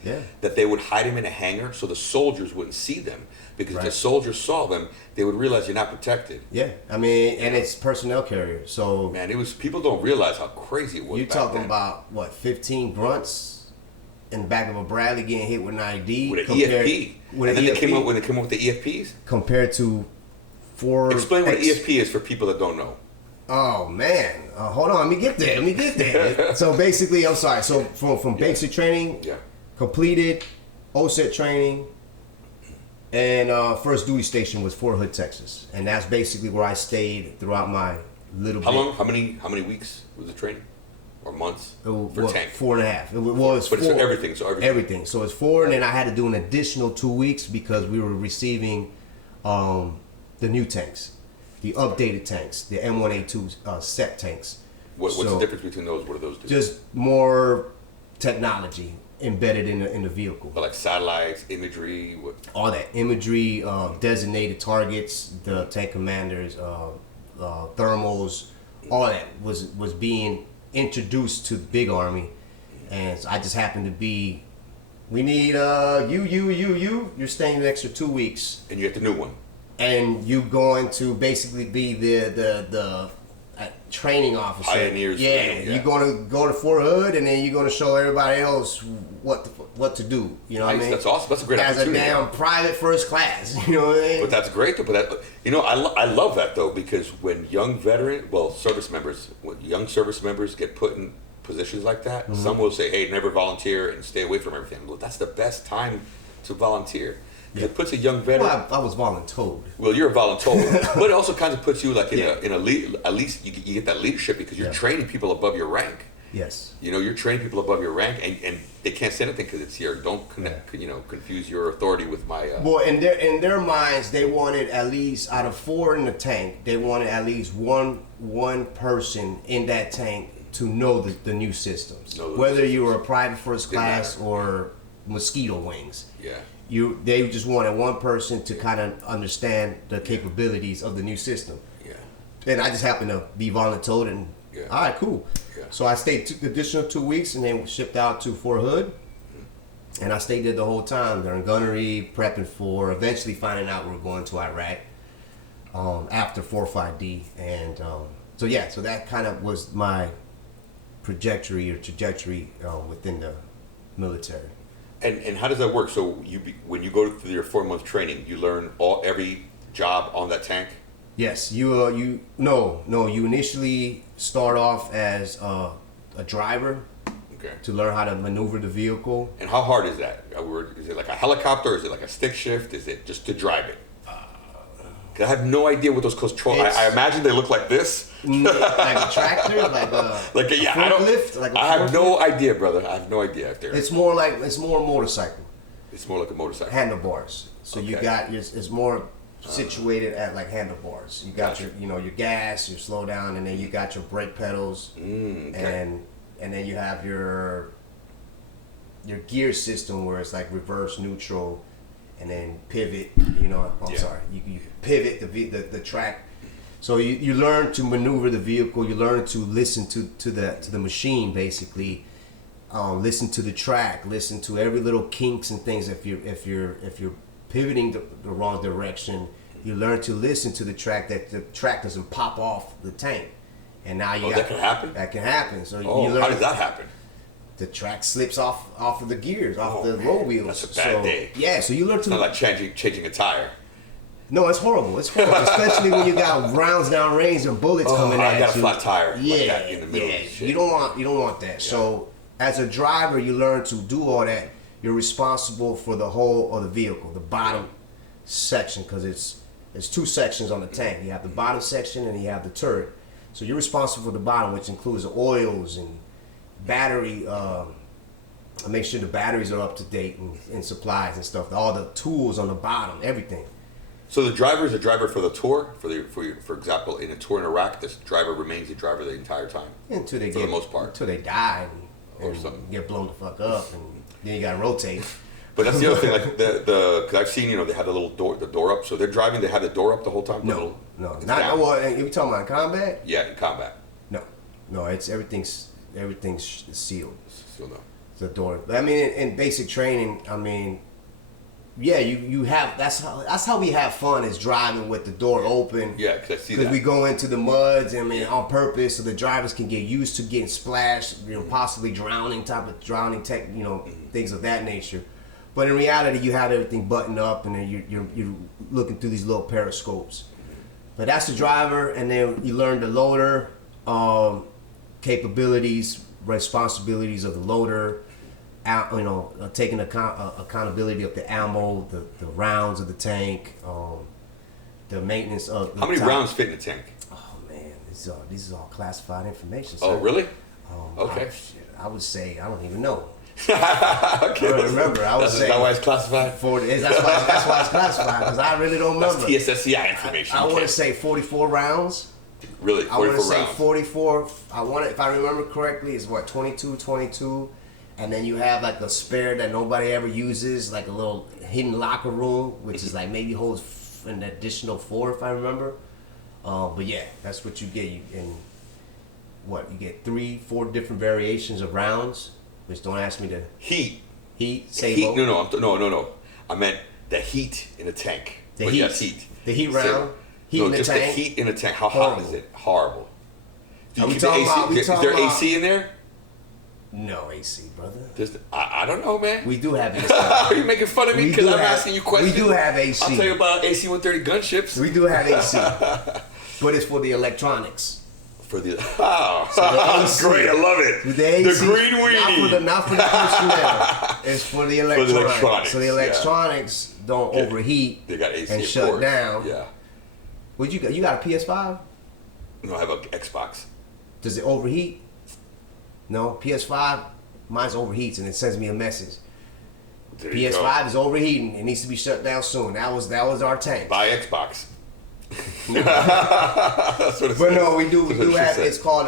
that they would hide them in a hangar so the soldiers wouldn't see them, because if the soldiers saw them, they would realize you're not protected. Yeah, and it's personnel carrier. So man, people don't realize how crazy it was. You're talking about 15 grunts in the back of a Bradley getting hit with an IED with an EFP. When they came up with the EFPs compared to 4. Explain what an EFP is for people that don't know. Oh man, hold on. Let me get there. So basically, I'm sorry. So from basic training, completed OSET training, and first duty station was Fort Hood, Texas, and that's basically where I stayed throughout my little. How long? How many weeks was the training, or months for tank? 4.5. It was. But 4, it's everything. So everything. So it's 4, and then I had to do an additional 2 weeks because we were receiving the new tanks. The updated tanks, the M1A2 SEP tanks. What's the difference between those? What do those do? Just more technology embedded in the vehicle. But like satellites, imagery, all that imagery, designated targets, the tank commanders, thermals, all that was being introduced to the big army, and so I just happened to be. We need You're staying an extra 2 weeks, and you get the new one. And you going to basically be the training officer. Pioneers. Yeah, you're going to go to Fort Hood, and then you're going to show everybody else what to do. You know what I mean? That's awesome. That's a great As opportunity. a damn private first class. You know what I mean? But that's great though. I love that though, because when young service members get put in positions like that, some will say, "Hey, never volunteer and stay away from everything." Well, that's the best time to volunteer. Yeah. It puts a young veteran. Well, I was voluntold. Well, you're a voluntold, but it also kind of puts you like in a lead. At least you get that leadership because you're training people above your rank. Yes. You know, you're training people above your rank, and they can't say anything because it's here. Don't confuse your authority with my. Well, in their minds, they wanted at least out of 4 in the tank, they wanted at least one person in that tank to know the new systems. Whether you were a private first class or mosquito wings. Yeah. They just wanted one person to kind of understand the capabilities of the new system. Yeah. And I just happened to be volunteered, and all right, cool. Yeah. So I stayed additional 2 weeks, and then shipped out to Fort Hood. And I stayed there the whole time during gunnery, prepping for eventually finding out we were going to Iraq after 4-5D. And so that kind of was my trajectory within the military. And how does that work? So when you go through your 4-month training, you learn every job on that tank? Yes, you initially start off as a driver. Okay. To learn how to maneuver the vehicle. And how hard is that? Is it like a helicopter? Is it like a stick shift? Is it just to drive it? 'Cause I have no idea what those controls. I imagine they look like this. Like a tractor, like a forklift. I have no idea, brother. I have no idea if they're. It's more a motorcycle. It's more like a motorcycle. Handlebars. So you got it's more situated at like handlebars. You got your gas, your slow down, and then you got your brake pedals, and then you have your gear system where it's like reverse, neutral, and then pivot. You pivot the track. So you learn to maneuver the vehicle. You learn to listen to the machine, basically. Listen to the track. Listen to every little kinks and things. If you're pivoting the wrong direction, you learn to listen to the track, that the track doesn't pop off the tank. And now that can happen? That can happen. So you learn, how does that happen? The track slips off of the gears, off the roll wheels. That's a bad day. Yeah, so you learn to. It's not like changing a tire. No, it's horrible. It's horrible, especially when you got rounds down range and bullets coming at you. I got a flat tire. Yeah, like that in the middle of the shit. You don't want that. Yeah. So as a driver, you learn to do all that. You're responsible for the whole of the vehicle, the bottom section, because it's 2 sections on the tank. You have the bottom section and you have the turret. So you're responsible for the bottom, which includes the oils and battery. Make sure the batteries are up to date and supplies and stuff. All the tools on the bottom, everything. So the driver is a driver for the tour. For example, in a tour in Iraq, this driver remains the driver the entire time. Until for the most part. Until they die or something. Get blown the fuck up, and then you gotta rotate. But that's the other thing, like because I've seen, they have the door up, so they're driving. They have the door up the whole time. No, not well. You talking about in combat? Yeah, in combat. No, it's everything's sealed. Sealed up. The door. I mean, in basic training, yeah, you have that's how we have fun, is driving with the door open. Yeah, because I see that. Because we go into the muds, on purpose, so the drivers can get used to getting splashed, possibly drowning tech, things of that nature. But in reality, you have everything buttoned up, and then you're looking through these little periscopes. But that's the driver, and then you learn the loader capabilities, responsibilities of the loader. Taking accountability of the ammo, the rounds of the tank, the maintenance of. How many rounds fit in the tank? Oh man, this is all classified information. Sir. Oh really? Okay. I would say I don't even know. Okay. I don't remember. I would say. That's why it's classified. That's why it's classified, because I really don't remember. That's TSSCI information. I want to say 44 rounds. Really? 44 rounds. I want to say 44. If I remember correctly, is what 22. And then you have like a spare that nobody ever uses, like a little hidden locker room, which is like maybe holds an additional 4 if I remember. But yeah, that's what you get. You get 3-4 different variations of rounds, which don't ask me to. Heat, SABO. No. I meant the heat in a tank. The heat round. Heat in the tank. The heat in a tank. How hot is it? Horrible. Is there AC in there? No AC, brother. I don't know, man. We do have AC. Are you making fun of me because I'm asking you questions? We do have AC. I'll tell you about AC-130 gunships. We do have AC. But it's for the electronics. The AC. Great, I love it. The AC, the green weenie. Not for the personnel. It's for the electronics. So the electronics don't overheat they got AC and shut down. Yeah. What you got a PS5? No, I have an Xbox. Does it overheat? No, PS5, mine's overheats and it sends me a message. There you PS5 go. is overheating. It needs to be shut down soon. That was our tank. Buy Xbox. That's what it But says. no, we do That's what it have. says. It's called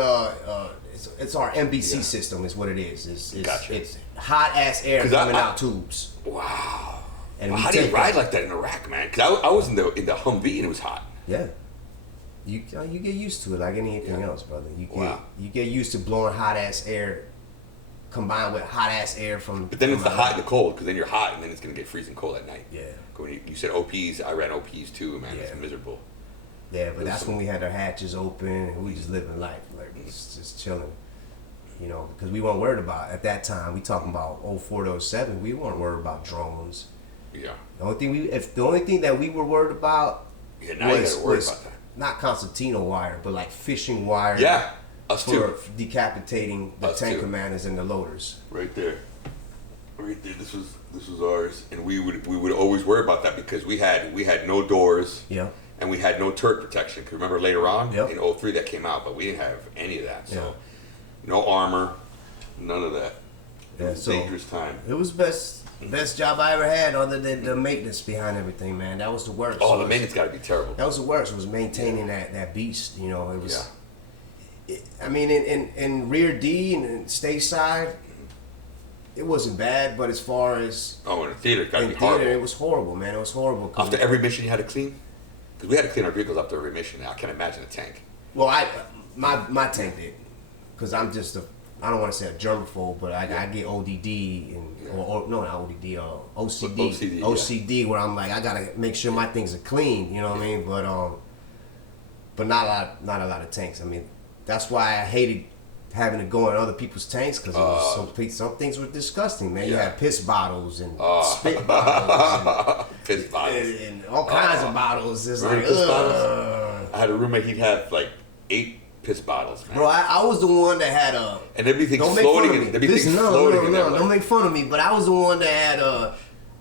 it's our MBC system. Is what it is. It's Gotcha. it's hot ass air 'Cause coming I- out tubes. Wow. And Well, we how do you take ride that. like that in Iraq, man? Because I was in the Humvee and it was hot. Yeah. You get used to it like anything Yeah. else, brother. Wow. You get used to blowing hot ass air, combined with hot ass air from. But then it's the from hot and the cold, because then you're hot and then it's going to get freezing cold at night. Yeah. When you said OPs, I ran OPs too, man. It's Yeah. miserable. Yeah, but that's when we had our hatches open and we just living life, like just chilling. You know, because we weren't worried about at that time. We talking about 04 to 07. We weren't worried about drones. Yeah. The only thing that we were worried about Yeah, now you got to worry was about that. not concertina wire, but like fishing wire. Yeah, us for too. decapitating the Us tank too. commanders and the loaders. Right there. Right there. This was ours, and we would always worry about that because we had no doors. Yeah. And we had no turret protection. 'Cause remember later on Yep. in 03 that came out, but we didn't have any of that. So Yeah. no armor, none of that. It Yeah, was a so- dangerous time. It was best job I ever had, other than the maintenance behind everything, man. That was the worst. Oh, So the it was- maintenance got to be terrible. That was the worst. Was maintaining that beast. You know, it was. Yeah. I mean, in rear D and in stage side, it wasn't bad. But as far as Oh, in the theater, it got to in be theater, horrible. it was horrible, man. It was horrible. 'Cause- After every mission, you had to clean. Because we had to clean our vehicles after every mission. I can't imagine a tank. Well, my tank did, because I'm just I don't want to say a germaphobe, but I get ODD or no, not ODD, OCD, OCD, where I'm like I gotta make sure my things are clean. You know what I mean? But not a lot of tanks. I mean, that's why I hated having to go in other people's tanks, because some things were disgusting, man. You Yeah. had piss bottles and spit bottles Piss bottles. and all kinds of bottles. It's Remember like, piss bottles? ugh. I had a roommate, he'd have like 8 piss bottles, man. Bro, I was the one that had a. And there'd be things Don't make fun floating of in me. there'd be Listen, things no, floating in there. don't make fun of me. But I was the one that had I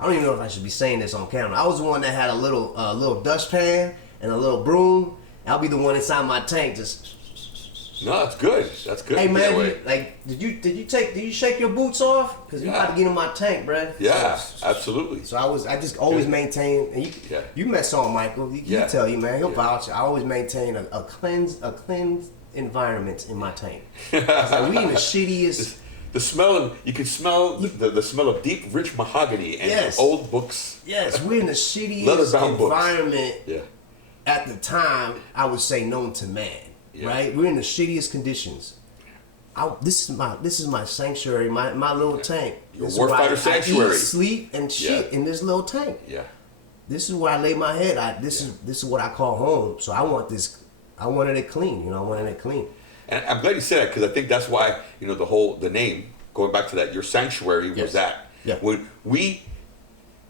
don't even know if I should be saying this on camera. I was the one that had a little dustpan and a little broom. I'll be the one inside my tank just. No, that's good. That's good. Hey that man, way. did you shake your boots off? Cause you Yeah. about to get in my tank, bruh. Yeah, So, absolutely. so I just always maintain. And you met Saul Michael. He Yeah. tell you, man. He'll Yeah. vouch. I always maintain a cleansed environment in my tank. It's like we in the shittiest. The smell of you can smell the smell of deep, rich mahogany and Yes. old books. Yes, we're in the shittiest Leather-bound books. environment Yeah, at the time, I would say known to man. Yeah. Right? We're in the shittiest conditions. This is my sanctuary, my little tank. Your This is where Warfighter I Sanctuary. eat, sleep, and shit Yeah. in this little tank. yeah. This is where I lay my head. This is what I call home. So I wanted it clean. I wanted it clean. And I'm glad you said that because I think that's why the name going back to that. Your sanctuary was Yes. that. Yeah. When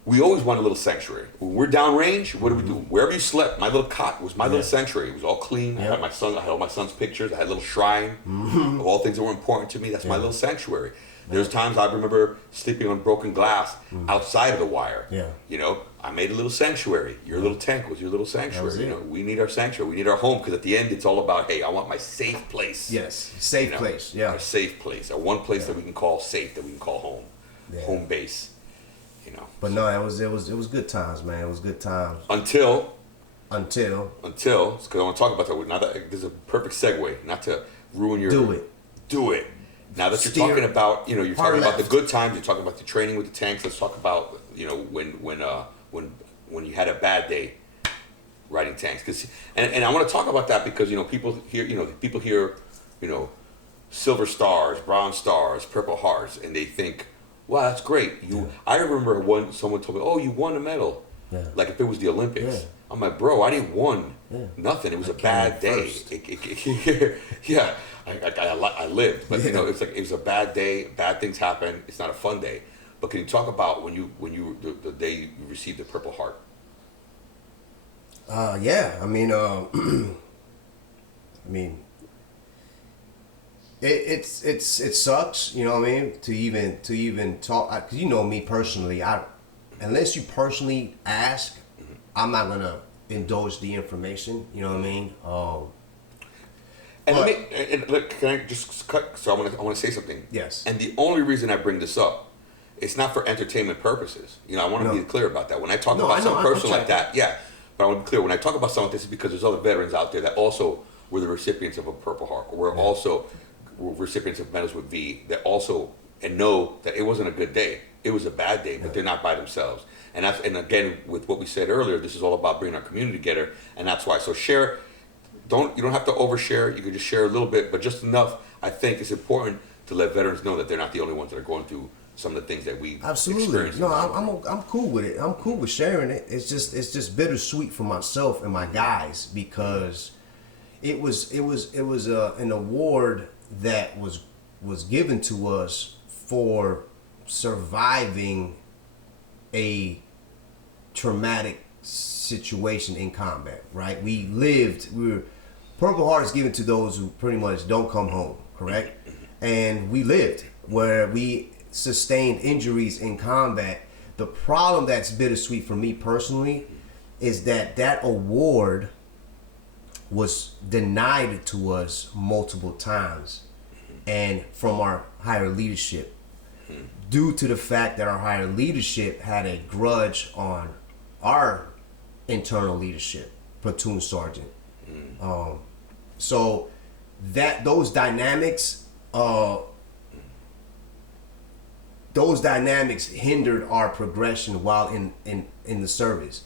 we always want a little sanctuary. When we're downrange, what do we do? Wherever you slept, my little cot was my little sanctuary. It was all clean. I Yeah. had I had all my son's pictures. I had a little shrine of all things that were important to me. That's my little sanctuary. There's times I remember sleeping on broken glass outside of the wire. Yeah. I made a little sanctuary. Your little tank was your little sanctuary. it. We need our sanctuary. We need our home because at the end it's all about, hey, I want my safe place. Yes, safe place. Yeah. Our safe place. Our one place that we can call safe, that we can call home. Yeah. Home base. But no, it was good times, man. It was good times Until until because I want to talk about that. Now that this is a perfect segue, not to ruin your do it. Do it. Now that you're Steer talking about, you're hard talking about the left. good times. You're talking about the training with the tanks. Let's talk about, when you had a bad day riding tanks. And I want to talk about that because people hear silver stars, bronze stars, purple hearts, and they think, wow, that's great. I remember someone told me, oh, you won a medal. Yeah. Like if it was the Olympics. Yeah. I'm like, bro, I didn't won nothing. It was a bad day. Yeah, I lived, but it's like it was a bad day. Bad things happen. It's not a fun day. But can you talk about when you the day you received the Purple Heart? Yeah. I mean, it sucks. You know what I mean? To even talk, because me personally, unless you personally ask, I'm not gonna indulge the information. You know what I mean? And, But- look, can I just cut? So I want to say something. Yes. And the only reason I bring this up, it's not for entertainment purposes. You know, I want to be clear about that. When I talk No, about I know, some I'm person like trying. that, yeah. But I want to be clear. When I talk about something like this, is because there's other veterans out there that also were the recipients of a Purple Heart, or were also recipients of medals with V, that also and know that it wasn't a good day. It was a bad day, but they're not by themselves. And again, with what we said earlier, this is all about bringing our community together, and that's why. So share. You don't have to overshare. You can just share a little bit, but just enough. I think it's important to let veterans know that they're not the only ones that are going through some of the things that we experience. No, I'm cool with it. I'm cool with sharing it. It's just bittersweet for myself and my guys, because it was an award that was given to us for surviving a traumatic situation in combat. Right? We were Purple Heart is given to those who pretty much don't come home. Correct? And we lived where we sustained injuries in combat. The problem that's bittersweet for me personally is that award was denied to us multiple times, and from our higher leadership, due to the fact that our higher leadership had a grudge on our internal leadership, platoon sergeant. So that those dynamics hindered our progression while in the service.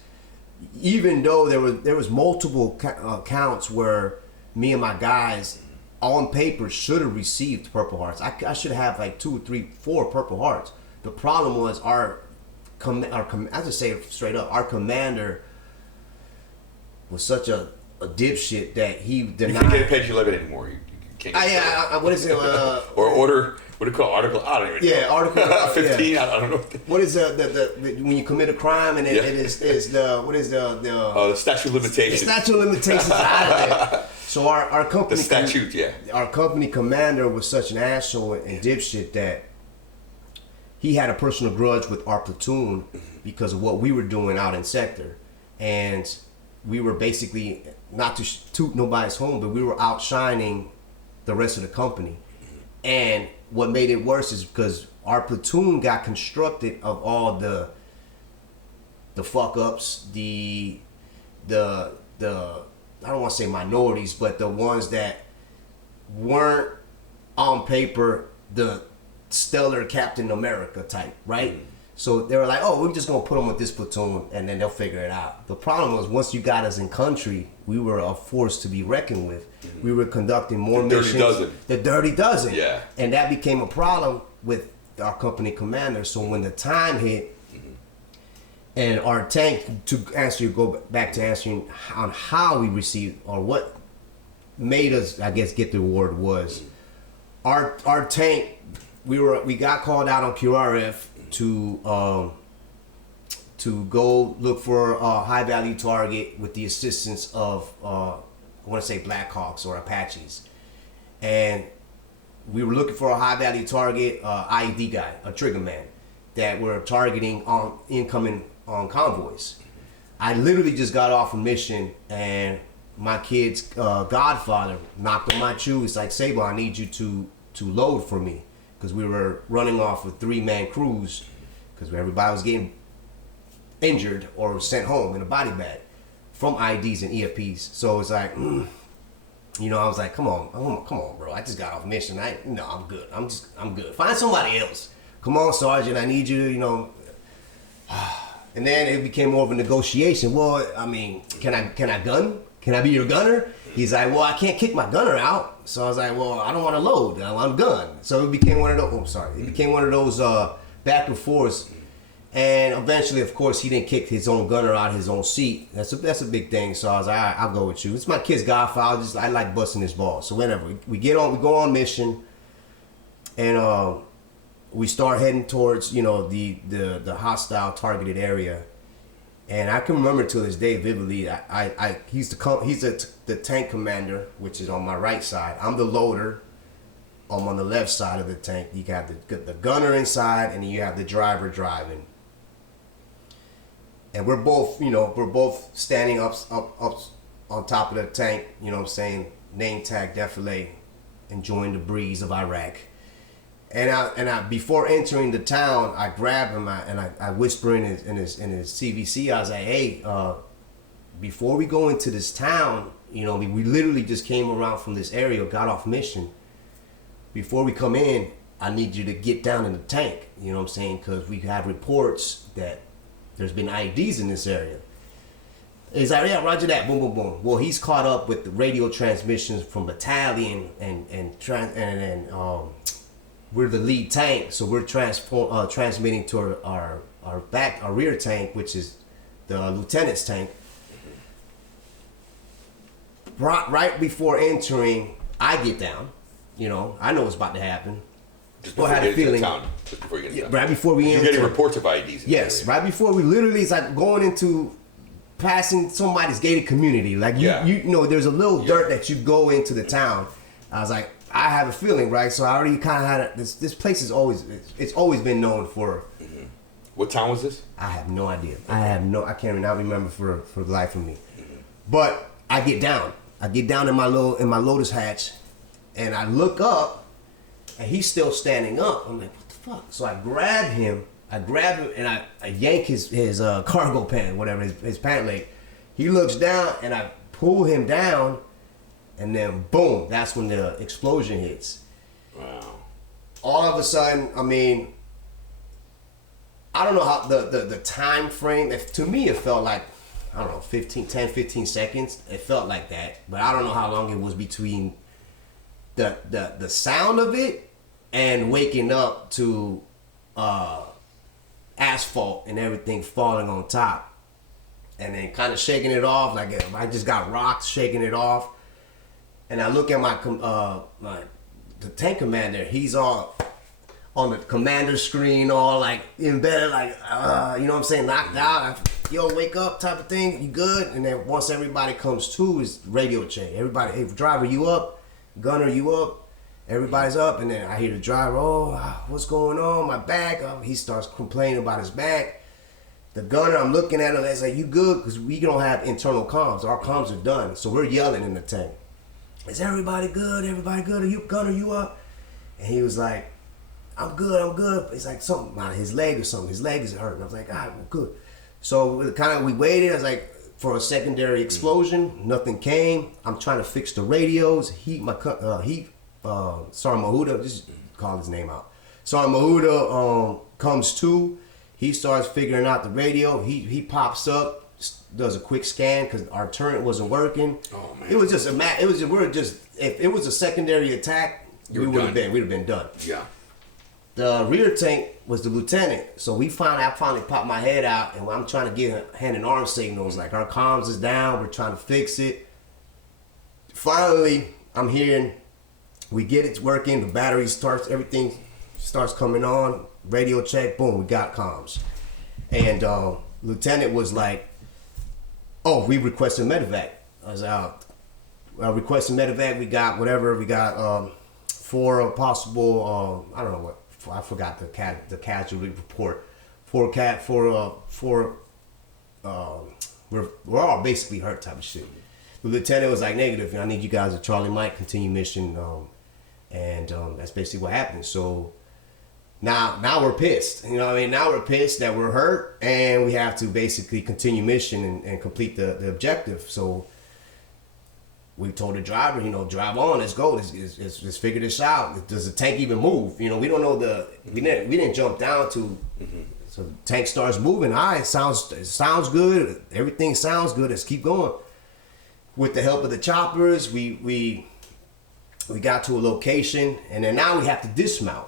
Even though there was multiple counts where me and my guys on paper should have received Purple Hearts. I should have like 2, 3, 4 Purple Hearts. The problem was I just say it straight up, our commander was such a dipshit that he denied. You can't get a page 11 anymore. You can't. What is it? Or order. What do you call it? Article? I don't even know. Article 15. Yeah. I don't know. What is the when you commit a crime and it is the what is the statute of limitations. The statute of limitations out of there. So our company, the statute, our company commander was such an asshole and dipshit that he had a personal grudge with our platoon because of what we were doing out in sector, and we were basically, not to toot nobody's home, but we were outshining the rest of the company. And what made it worse is because our platoon got constructed of all the fuck ups, the I don't want to say minorities, but the ones that weren't on paper the stellar Captain America type, right? So they were like, oh, we're just gonna put them with this platoon and then they'll figure it out. The problem was, once you got us in country, we were a force to be reckoned with. We were conducting more missions. The Dirty Dozen. Yeah. And that became a problem with our company commander. So when the time hit, and our tank, go back to answering on how we received, or what made us, I guess, get the award, was our tank. We got called out on QRF to go look for a high value target with the assistance of I want to say Blackhawks or Apaches, and we were looking for a high value target, IED guy, a trigger man, that were targeting on incoming on convoys. I literally just got off a mission, and my kid's godfather knocked on my shoe. It's like, Sabo, I need you to load for me, because we were running off with 3-man crews, because everybody was getting injured or sent home in a body bag from IEDs and EFPs. So it's like, I was like, come on, bro. I just got off mission. I'm good. I'm good. Find somebody else. Come on, Sergeant. I need you. And then it became more of a negotiation. Well, I mean, can I gun? Can I be your gunner? He's like, well, I can't kick my gunner out. So I was like, well, I don't want to load. I want to gun. So it became one of those. It became one of those back and forths. And eventually, of course, he didn't kick his own gunner out of his own seat. That's a big thing. So I was like, all right, I'll go with you. It's my kid's godfather. I like busting his balls. So whenever we go on mission, and we start heading towards the hostile targeted area. And I can remember to this day vividly. He's the tank commander, which is on my right side. I'm the loader. I'm on the left side of the tank. You got the gunner inside, and then you have the driver driving. And we're both standing up on top of the tank. You know what I'm saying? name tag defilade, enjoying the breeze of Iraq. And I before entering the town, I grabbed him and I whisper in his CVC. I was like, hey, before we go into this town, we literally just came around from this area, got off mission. Before we come in, I need you to get down in the tank. You know what I'm saying? Because we have reports that there's been IEDs in this area. He's like, yeah, roger that, boom, boom, boom. Well, he's caught up with the radio transmissions from battalion and we're the lead tank, so we're transmitting to our rear tank, which is the lieutenant's tank. Right before entering, I get down. I know what's about to happen. Just before you get into town. Just before you get into town. Right before we enter. You're getting reports of IEDs. Yes, right before we literally, it's like going into passing somebody's gated community. Like there's a little dirt that you go into the town. I was like, I have a feeling, right? So I already kind of had this place is always been known for. Mm-hmm. What town was this? I have no idea. I can't remember for the life of me. Mm-hmm. But I get down in my Lotus hatch, and I look up, and he's still standing up. I'm like, what the fuck? So I grab him, and I yank his cargo pant, whatever, his pant leg. He looks down, and I pull him down, and then boom, that's when the explosion hits. Wow. All of a sudden, I mean, I don't know how the time frame, to me it felt like, I don't know, 15 seconds. It felt like that, but I don't know how long it was between the sound of it and waking up to asphalt and everything falling on top, and then kind of shaking it off like I just got rocks shaking it off. And I look at the tank commander. He's all on the commander screen, all like in bed, like you know what I'm saying, knocked out. Yo, wake up, type of thing. You good? And then once everybody comes to, is radio check. Everybody, hey, driver, you up? Gunner, you up? Everybody's up, and then I hear the driver. Oh, what's going on? My back. He starts complaining about his back. The gunner, I'm looking at him. They say, you good? Because we don't have internal comms. Our comms are done, so we're yelling in the tank. Is everybody good? Everybody good? Are you gunner? You up? And he was like, I'm good. It's like something on his leg or something. His leg is hurting. I was like, all right, well, good. So we waited. I was like, for a secondary explosion. Nothing came. I'm trying to fix the radios. Sergeant Mahuda, just call his name out. Sergeant Mahuda comes to. He starts figuring out the radio. He pops up, does a quick scan because our turret wasn't working. Oh man! It was just if it was a secondary attack, we'd have been done. Yeah. The rear tank was the lieutenant, so I finally popped my head out, and I'm trying to get hand and arm signals, like our comms is down, we're trying to fix it. Finally, I'm hearing, we get it working, the battery starts, everything starts coming on, radio check, boom, we got comms. And lieutenant was like, oh, we requested medevac. I was out, requesting medevac, we got 4 possible, I don't know what, I forgot the casualty report. We're all basically hurt type of shit. The lieutenant was like, negative, I need you guys at Charlie Mike, continue mission, and that's basically what happened. So now we're pissed. You know what I mean? Now we're pissed that we're hurt, and we have to basically continue mission and complete the objective. So we told the driver, drive on, let's go, let's figure this out. Does the tank even move? We don't know we didn't jump down to, so the tank starts moving. All right, it sounds good. Everything sounds good. Let's keep going. With the help of the choppers, we got to a location, and then now we have to dismount.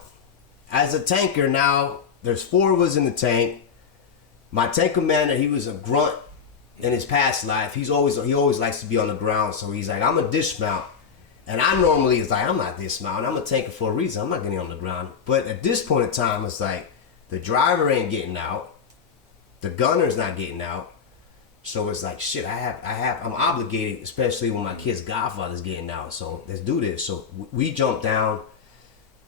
As a tanker now, there's 4 of us in the tank. My tank commander, he was a grunt in his past life. He always likes to be on the ground, so he's like, I'm a dismount. And I normally is like, I'm not dismounting, I'm a tanker for a reason, I'm not getting on the ground. But at this point in time, it's like, the driver ain't getting out, the gunner's not getting out, so it's like, shit, I'm obligated, especially when my kid's godfather's getting out, so let's do this. So we jumped down,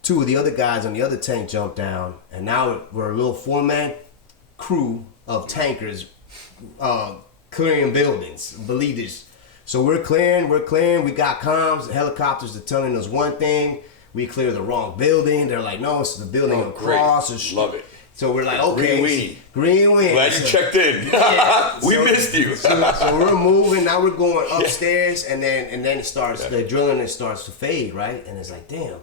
2 of the other guys on the other tank jumped down, and now we're a little 4-man crew of tankers, clearing buildings, believe this. So we're clearing. We got comms. The helicopters are telling us one thing. We clear the wrong building. They're like, no, it's the building across the street. Love it. So we're like, okay. Green weenie. Glad you checked in. Yeah. We missed you. so we're moving. Now we're going upstairs, and then it starts. The adrenaline starts to fade, right? And it's like, damn,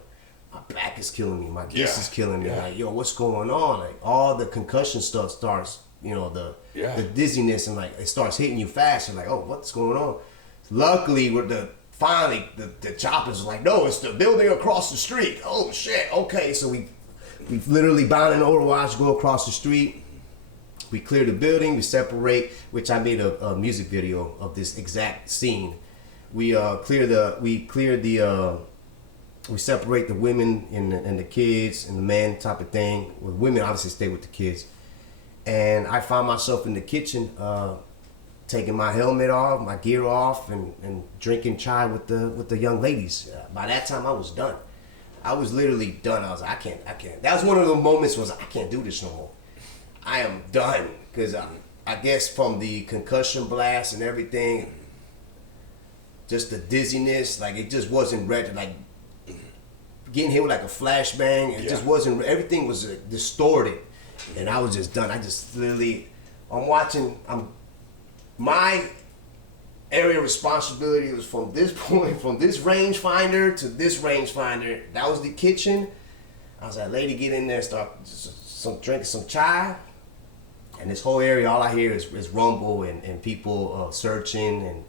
my back is killing me. My this is killing me. Like, yo, what's going on? Like, all the concussion stuff starts. You know, the dizziness, and like it starts hitting you fast. You're like, oh, what's going on? Luckily, finally the choppers are like, no, it's the building across the street. Oh shit. Okay, so we literally bound in Overwatch, go across the street. We clear the building, we separate, which I made a music video of this exact scene. We separate the women and the kids and the men type of thing. With women, obviously stay with the kids. And I found myself in the kitchen, taking my helmet off, my gear off, and drinking chai with the young ladies. By that time, I was done. I was literally done. I was like, I can't. That was one of the moments was I can't do this no more. I am done. Because I guess from the concussion blast and everything, just the dizziness, like it just wasn't ready. Like getting hit with like a flashbang, it just wasn't, everything was distorted. And I was just done. I just literally, my area of responsibility was from this point, from this rangefinder to this rangefinder. That was the kitchen. I was like, lady, get in there, start drinking some chai. And this whole area, all I hear is rumble and people searching,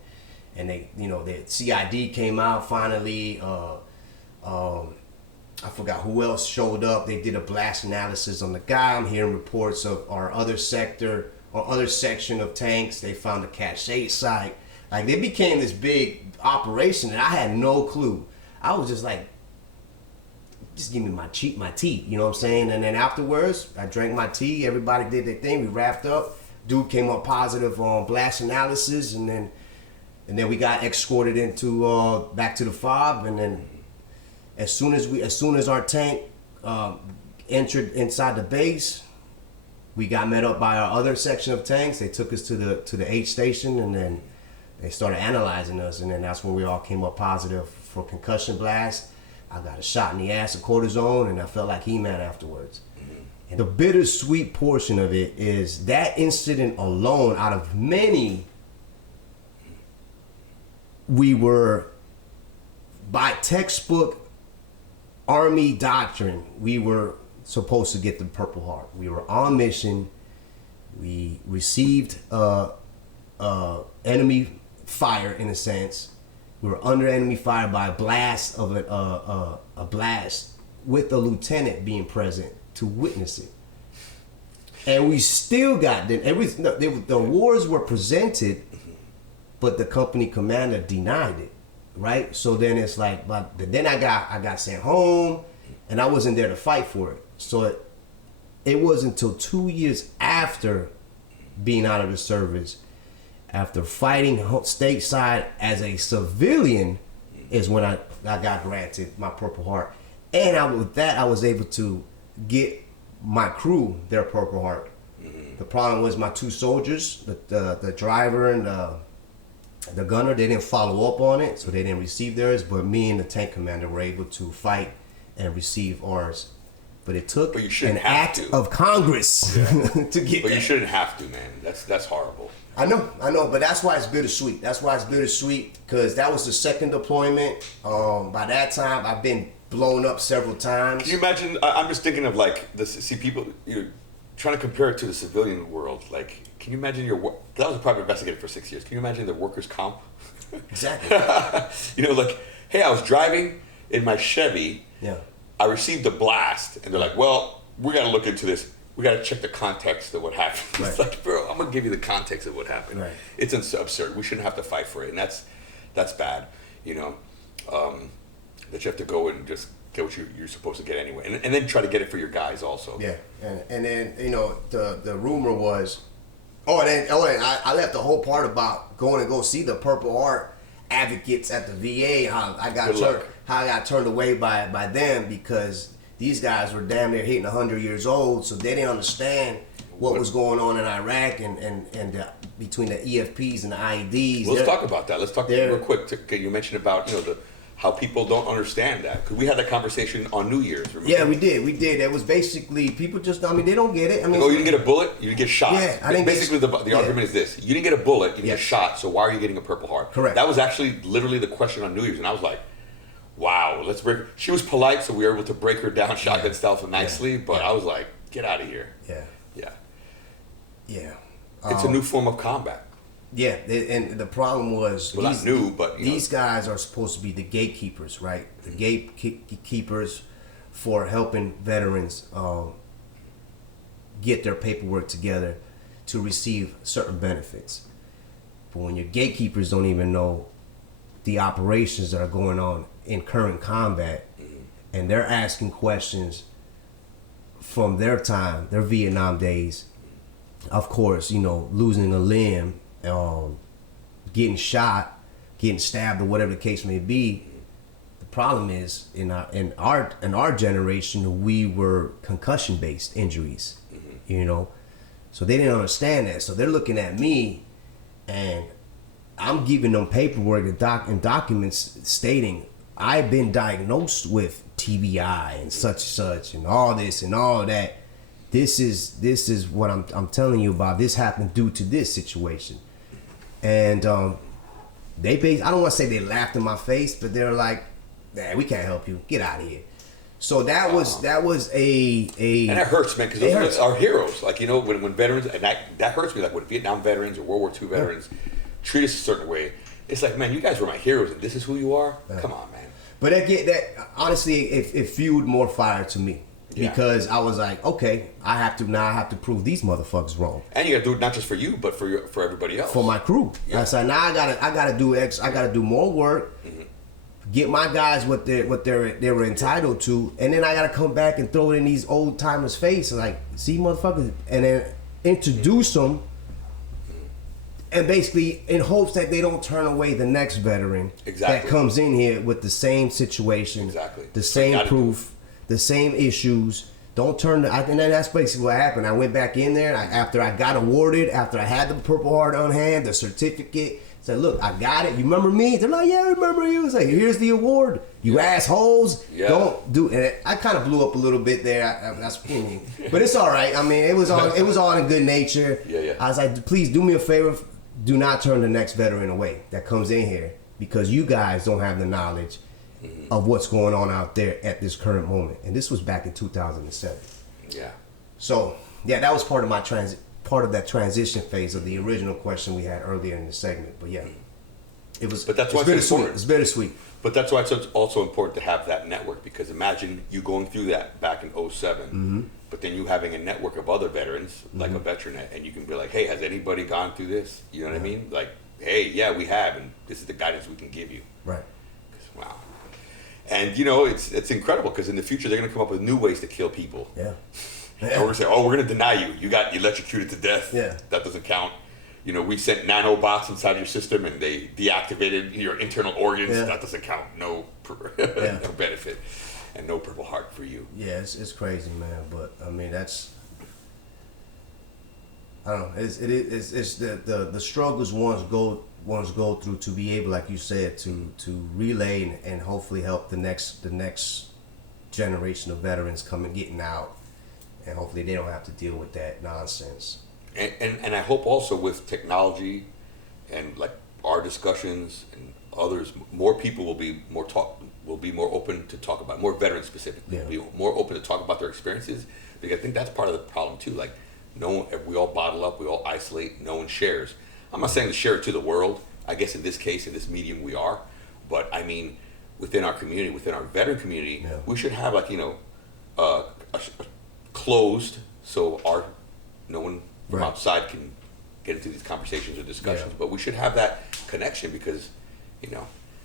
and they, you know, the CID came out finally. I forgot who else showed up. They did a blast analysis on the guy. I'm hearing reports of our other sector or other section of tanks. They found a cache site. Like, they became this big operation, and I had no clue. I was just like, just give me my tea, you know what I'm saying? And then afterwards, I drank my tea. Everybody did their thing. We wrapped up. Dude came up positive on blast analysis, and then we got escorted into back to the FOB. And then as soon as our tank entered inside the base, we got met up by our other section of tanks. They took us to the H station, and then they started analyzing us, and then that's when we all came up positive for concussion blast. I got a shot in the ass of cortisone, and I felt like He-Man afterwards. And the bittersweet portion of it is that incident alone, out of many, we were, by textbook Army doctrine, we were supposed to get the Purple Heart. We were on mission. We received enemy fire, in a sense. We were under enemy fire by a blast of a blast with a lieutenant being present to witness it. And we still got the awards were presented, but the company commander denied it, right? So then it's like, but then I got sent home, and I wasn't there to fight for it. So it wasn't until 2 years after being out of the service, after fighting stateside as a civilian, is when I got granted my Purple Heart. And with that, I was able to get my crew their Purple Heart. The problem was my two soldiers, the driver and the gunner, they didn't follow up on it, so they didn't receive theirs. But me and the tank commander were able to fight and receive ours. But it took an act of Congress to get that. But you shouldn't have to, man. That's horrible. I know, but that's why it's bittersweet. Because that was the second deployment. By that time, I've been blown up several times. Can you imagine? I'm just thinking of like this. See, people, you're trying to compare it to the civilian world. Like, can you imagine that was a private investigator for 6 years. Can you imagine the workers' comp? Exactly. You know, like, hey, I was driving in my Chevy. Yeah. I received a blast, and they're like, well, we got to look into this. We got to check the context of what happened. Right. It's like, bro, I'm gonna give you the context of what happened. Right. It's absurd. We shouldn't have to fight for it, and that's bad. You know, that you have to go and just get what you're supposed to get anyway, and then try to get it for your guys also. Yeah, and then you know the rumor was, and I left the whole part about going to go see the Purple Heart advocates at the VA. How I got turned away by them because these guys were damn near hitting 100 years old, so they didn't understand what was going on in Iraq and between the EFPs and the IEDs. Let's talk about that. Let's talk real quick. You mentioned about how people don't understand that, because we had that conversation on New Year's. Remember? Yeah, we did. It was basically people just. I mean, they don't get it. I mean, you didn't get a bullet, you didn't get shot. Yeah, I didn't basically the argument is this: you didn't get a bullet, you didn't get shot. So why are you getting a Purple Heart? Correct. That was actually literally the question on New Year's, and I was like, wow, let's break. She was polite, so we were able to break her down shotgun style nicely. But I was like, get out of here. Yeah. It's a new form of combat. Yeah, and the problem was not new, but these guys are supposed to be the gatekeepers, right? The gatekeepers for helping veterans get their paperwork together to receive certain benefits. But when your gatekeepers don't even know the operations that are going on in current combat, and they're asking questions from their time, their Vietnam days, of course, losing a limb, getting shot, getting stabbed, or whatever the case may be. The problem is in our generation, we were concussion based injuries, so they didn't understand that. So they're looking at me, and I'm giving them paperwork and documents stating I've been diagnosed with TBI and such and all this and all that. This is what I'm telling you about. This happened due to this situation. And I don't want to say they laughed in my face, but they're like, "Nah, we can't help you. Get out of here." So that was a and that hurts, man, because those are our heroes. Like when veterans, and that hurts me. Like when Vietnam veterans or World War II veterans treat us a certain way, it's like, man, you guys were my heroes, and this is who you are. Come on, man. But that honestly, it fueled more fire to me. Because I was like, okay, I have to prove these motherfuckers wrong. And you got to do it not just for you, but for everybody else. For my crew. Yeah. I said, now I gotta do more work, get my guys what they were entitled to, and then I gotta come back and throw it in these old timers' face, like, see, motherfuckers, and then introduce them, and basically in hopes that they don't turn away the next veteran that comes in here with the same situation, the same proof. The same issues. Don't turn. And then that's basically what happened. I went back in there after I got awarded, after I had the Purple Heart on hand, the certificate. Said, "Look, I got it. You remember me?" They're like, "Yeah, I remember you." It's like, "Here's the award. You assholes. Don't do." And I kind of blew up a little bit there. But it's all right. I mean, it was all in good nature. I was like, "Please do me a favor. Do not turn the next veteran away that comes in here, because you guys don't have the knowledge of what's going on out there at this current moment." And this was back in 2007. Yeah. So that was part of that transition phase of the original question we had earlier in the segment. But it was. But that's why it's important. It's bittersweet. But that's why it's also important to have that network, because imagine you going through that back in 07, but then you having a network of other veterans like a veteranette, and you can be like, "Hey, has anybody gone through this?" You know what I mean? Like, "Hey, yeah, we have, and this is the guidance we can give you." Right. Wow. And it's incredible, because in the future they're going to come up with new ways to kill people. Yeah. And we're going to say, "Oh, we're going to deny you. You got electrocuted to death. Yeah. That doesn't count. We sent nanobots inside your system and they deactivated your internal organs. Yeah. That doesn't count. No, no benefit, and no Purple Heart for you." Yeah, it's crazy, man. But I mean, I don't know. It's the struggles ones go through to be able, like you said, to relay and hopefully help the next generation of veterans getting out, and hopefully they don't have to deal with that nonsense. And I hope also with technology and like our discussions and others, more people will be more open to talk about, more veterans specifically, will be more open to talk about their experiences, because I think that's part of the problem too. Like, we all bottle up, we all isolate, no one shares. I'm not saying to share it to the world. I guess in this case, in this medium, we are. But I mean, within our community, within our veteran community, we should have like a closed, so no one from outside can get into these conversations or discussions. But we should have that connection, because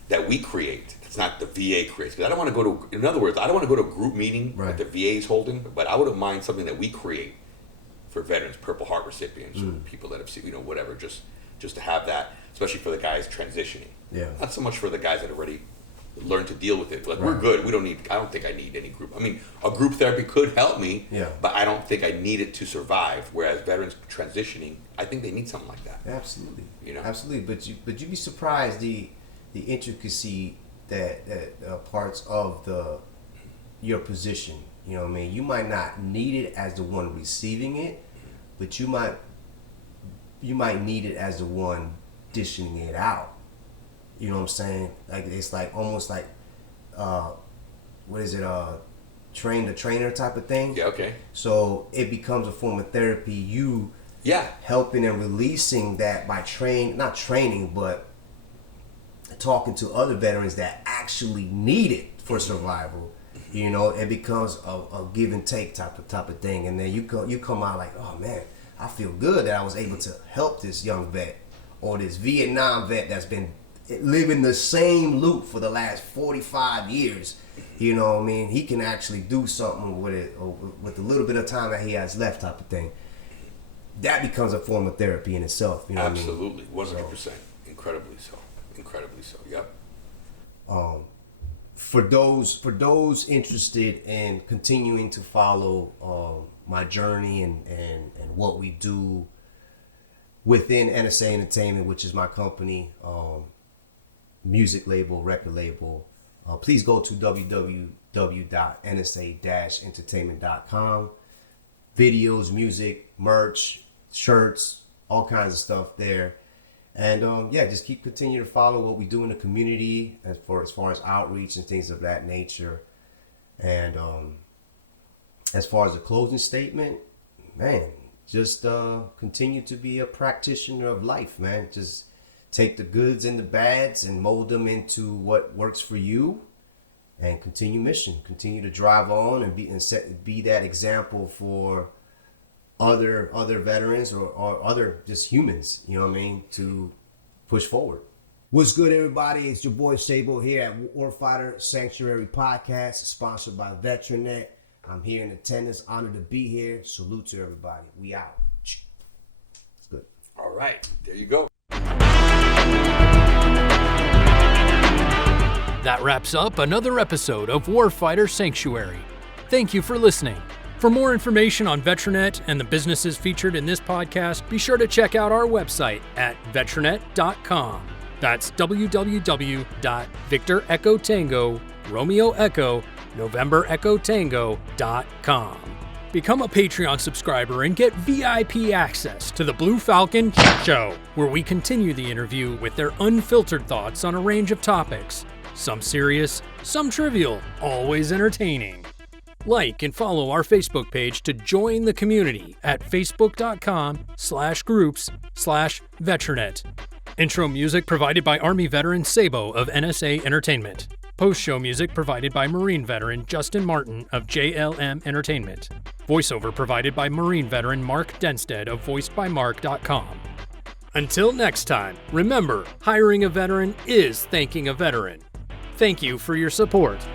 that we create. It's not the VA creates. Because I don't want to go to. In other words, I don't want to go to a group meeting that the VA is holding. But I wouldn't mind something that we create for veterans, Purple Heart recipients, or people that have seen, whatever, just to have that, especially for the guys transitioning. Yeah. Not so much for the guys that already learn to deal with it. Like we're good. I don't think I need any group. I mean, a group therapy could help me, but I don't think I need it to survive. Whereas veterans transitioning, I think they need something like that. Absolutely. Absolutely. But you'd be surprised the intricacy that parts of your position. You know what I mean? You might not need it as the one receiving it, but you might need it as the one dishing it out. You know what I'm saying? Like it's like almost like train the trainer type of thing. Yeah, okay. So it becomes a form of therapy. You helping and releasing that by not training, but talking to other veterans that actually need it for survival. You know, it becomes a give and take type of thing, and then you come out like, oh man, I feel good that I was able to help this young vet or this Vietnam vet that's been living the same loop for the last 45 years. You know what I mean? He can actually do something with it, or with a little bit of time that he has left type of thing. That becomes a form of therapy in itself. You know Absolutely, what I mean? 100%. Incredibly so. Yep. For those interested in continuing to follow my journey and what we do within NSA Entertainment, which is my company, music label, record label, please go to www.nsa-entertainment.com. Videos, music, merch, shirts, all kinds of stuff there. And just continue to follow what we do in the community as far as outreach and things of that nature. And as far as the closing statement, man, just continue to be a practitioner of life, man. Just take the goods and the bads and mold them into what works for you, and continue mission. Continue to drive on and be that example for other veterans or other just humans, you know what I mean, to push forward. What's good, everybody? It's your boy SABO here at Warfighter Sanctuary Podcast, sponsored by VeteranNet. I'm here in attendance, honored to be here. Salute to everybody. We out. It's good. All right, there you go. That wraps up another episode of Warfighter Sanctuary. Thank you for listening. For more information on VeteranNet and the businesses featured in this podcast, be sure to check out our website at vetranet.com. That's www.Victor Echo Tango, Romeo Echo, November Echo Tango.com. Become a Patreon subscriber and get VIP access to the Blue Falcon Show, where we continue the interview with their unfiltered thoughts on a range of topics. Some serious, some trivial, always entertaining. Like and follow our Facebook page to join the community at facebook.com/groups/vetranet. Intro music provided by Army veteran SABO of NSA Entertainment. Post-show music provided by Marine veteran Justin Martin of JLM Entertainment. Voiceover provided by Marine veteran Mark Denstead of voicedbymark.com. Until next time, remember, hiring a veteran is thanking a veteran. Thank you for your support.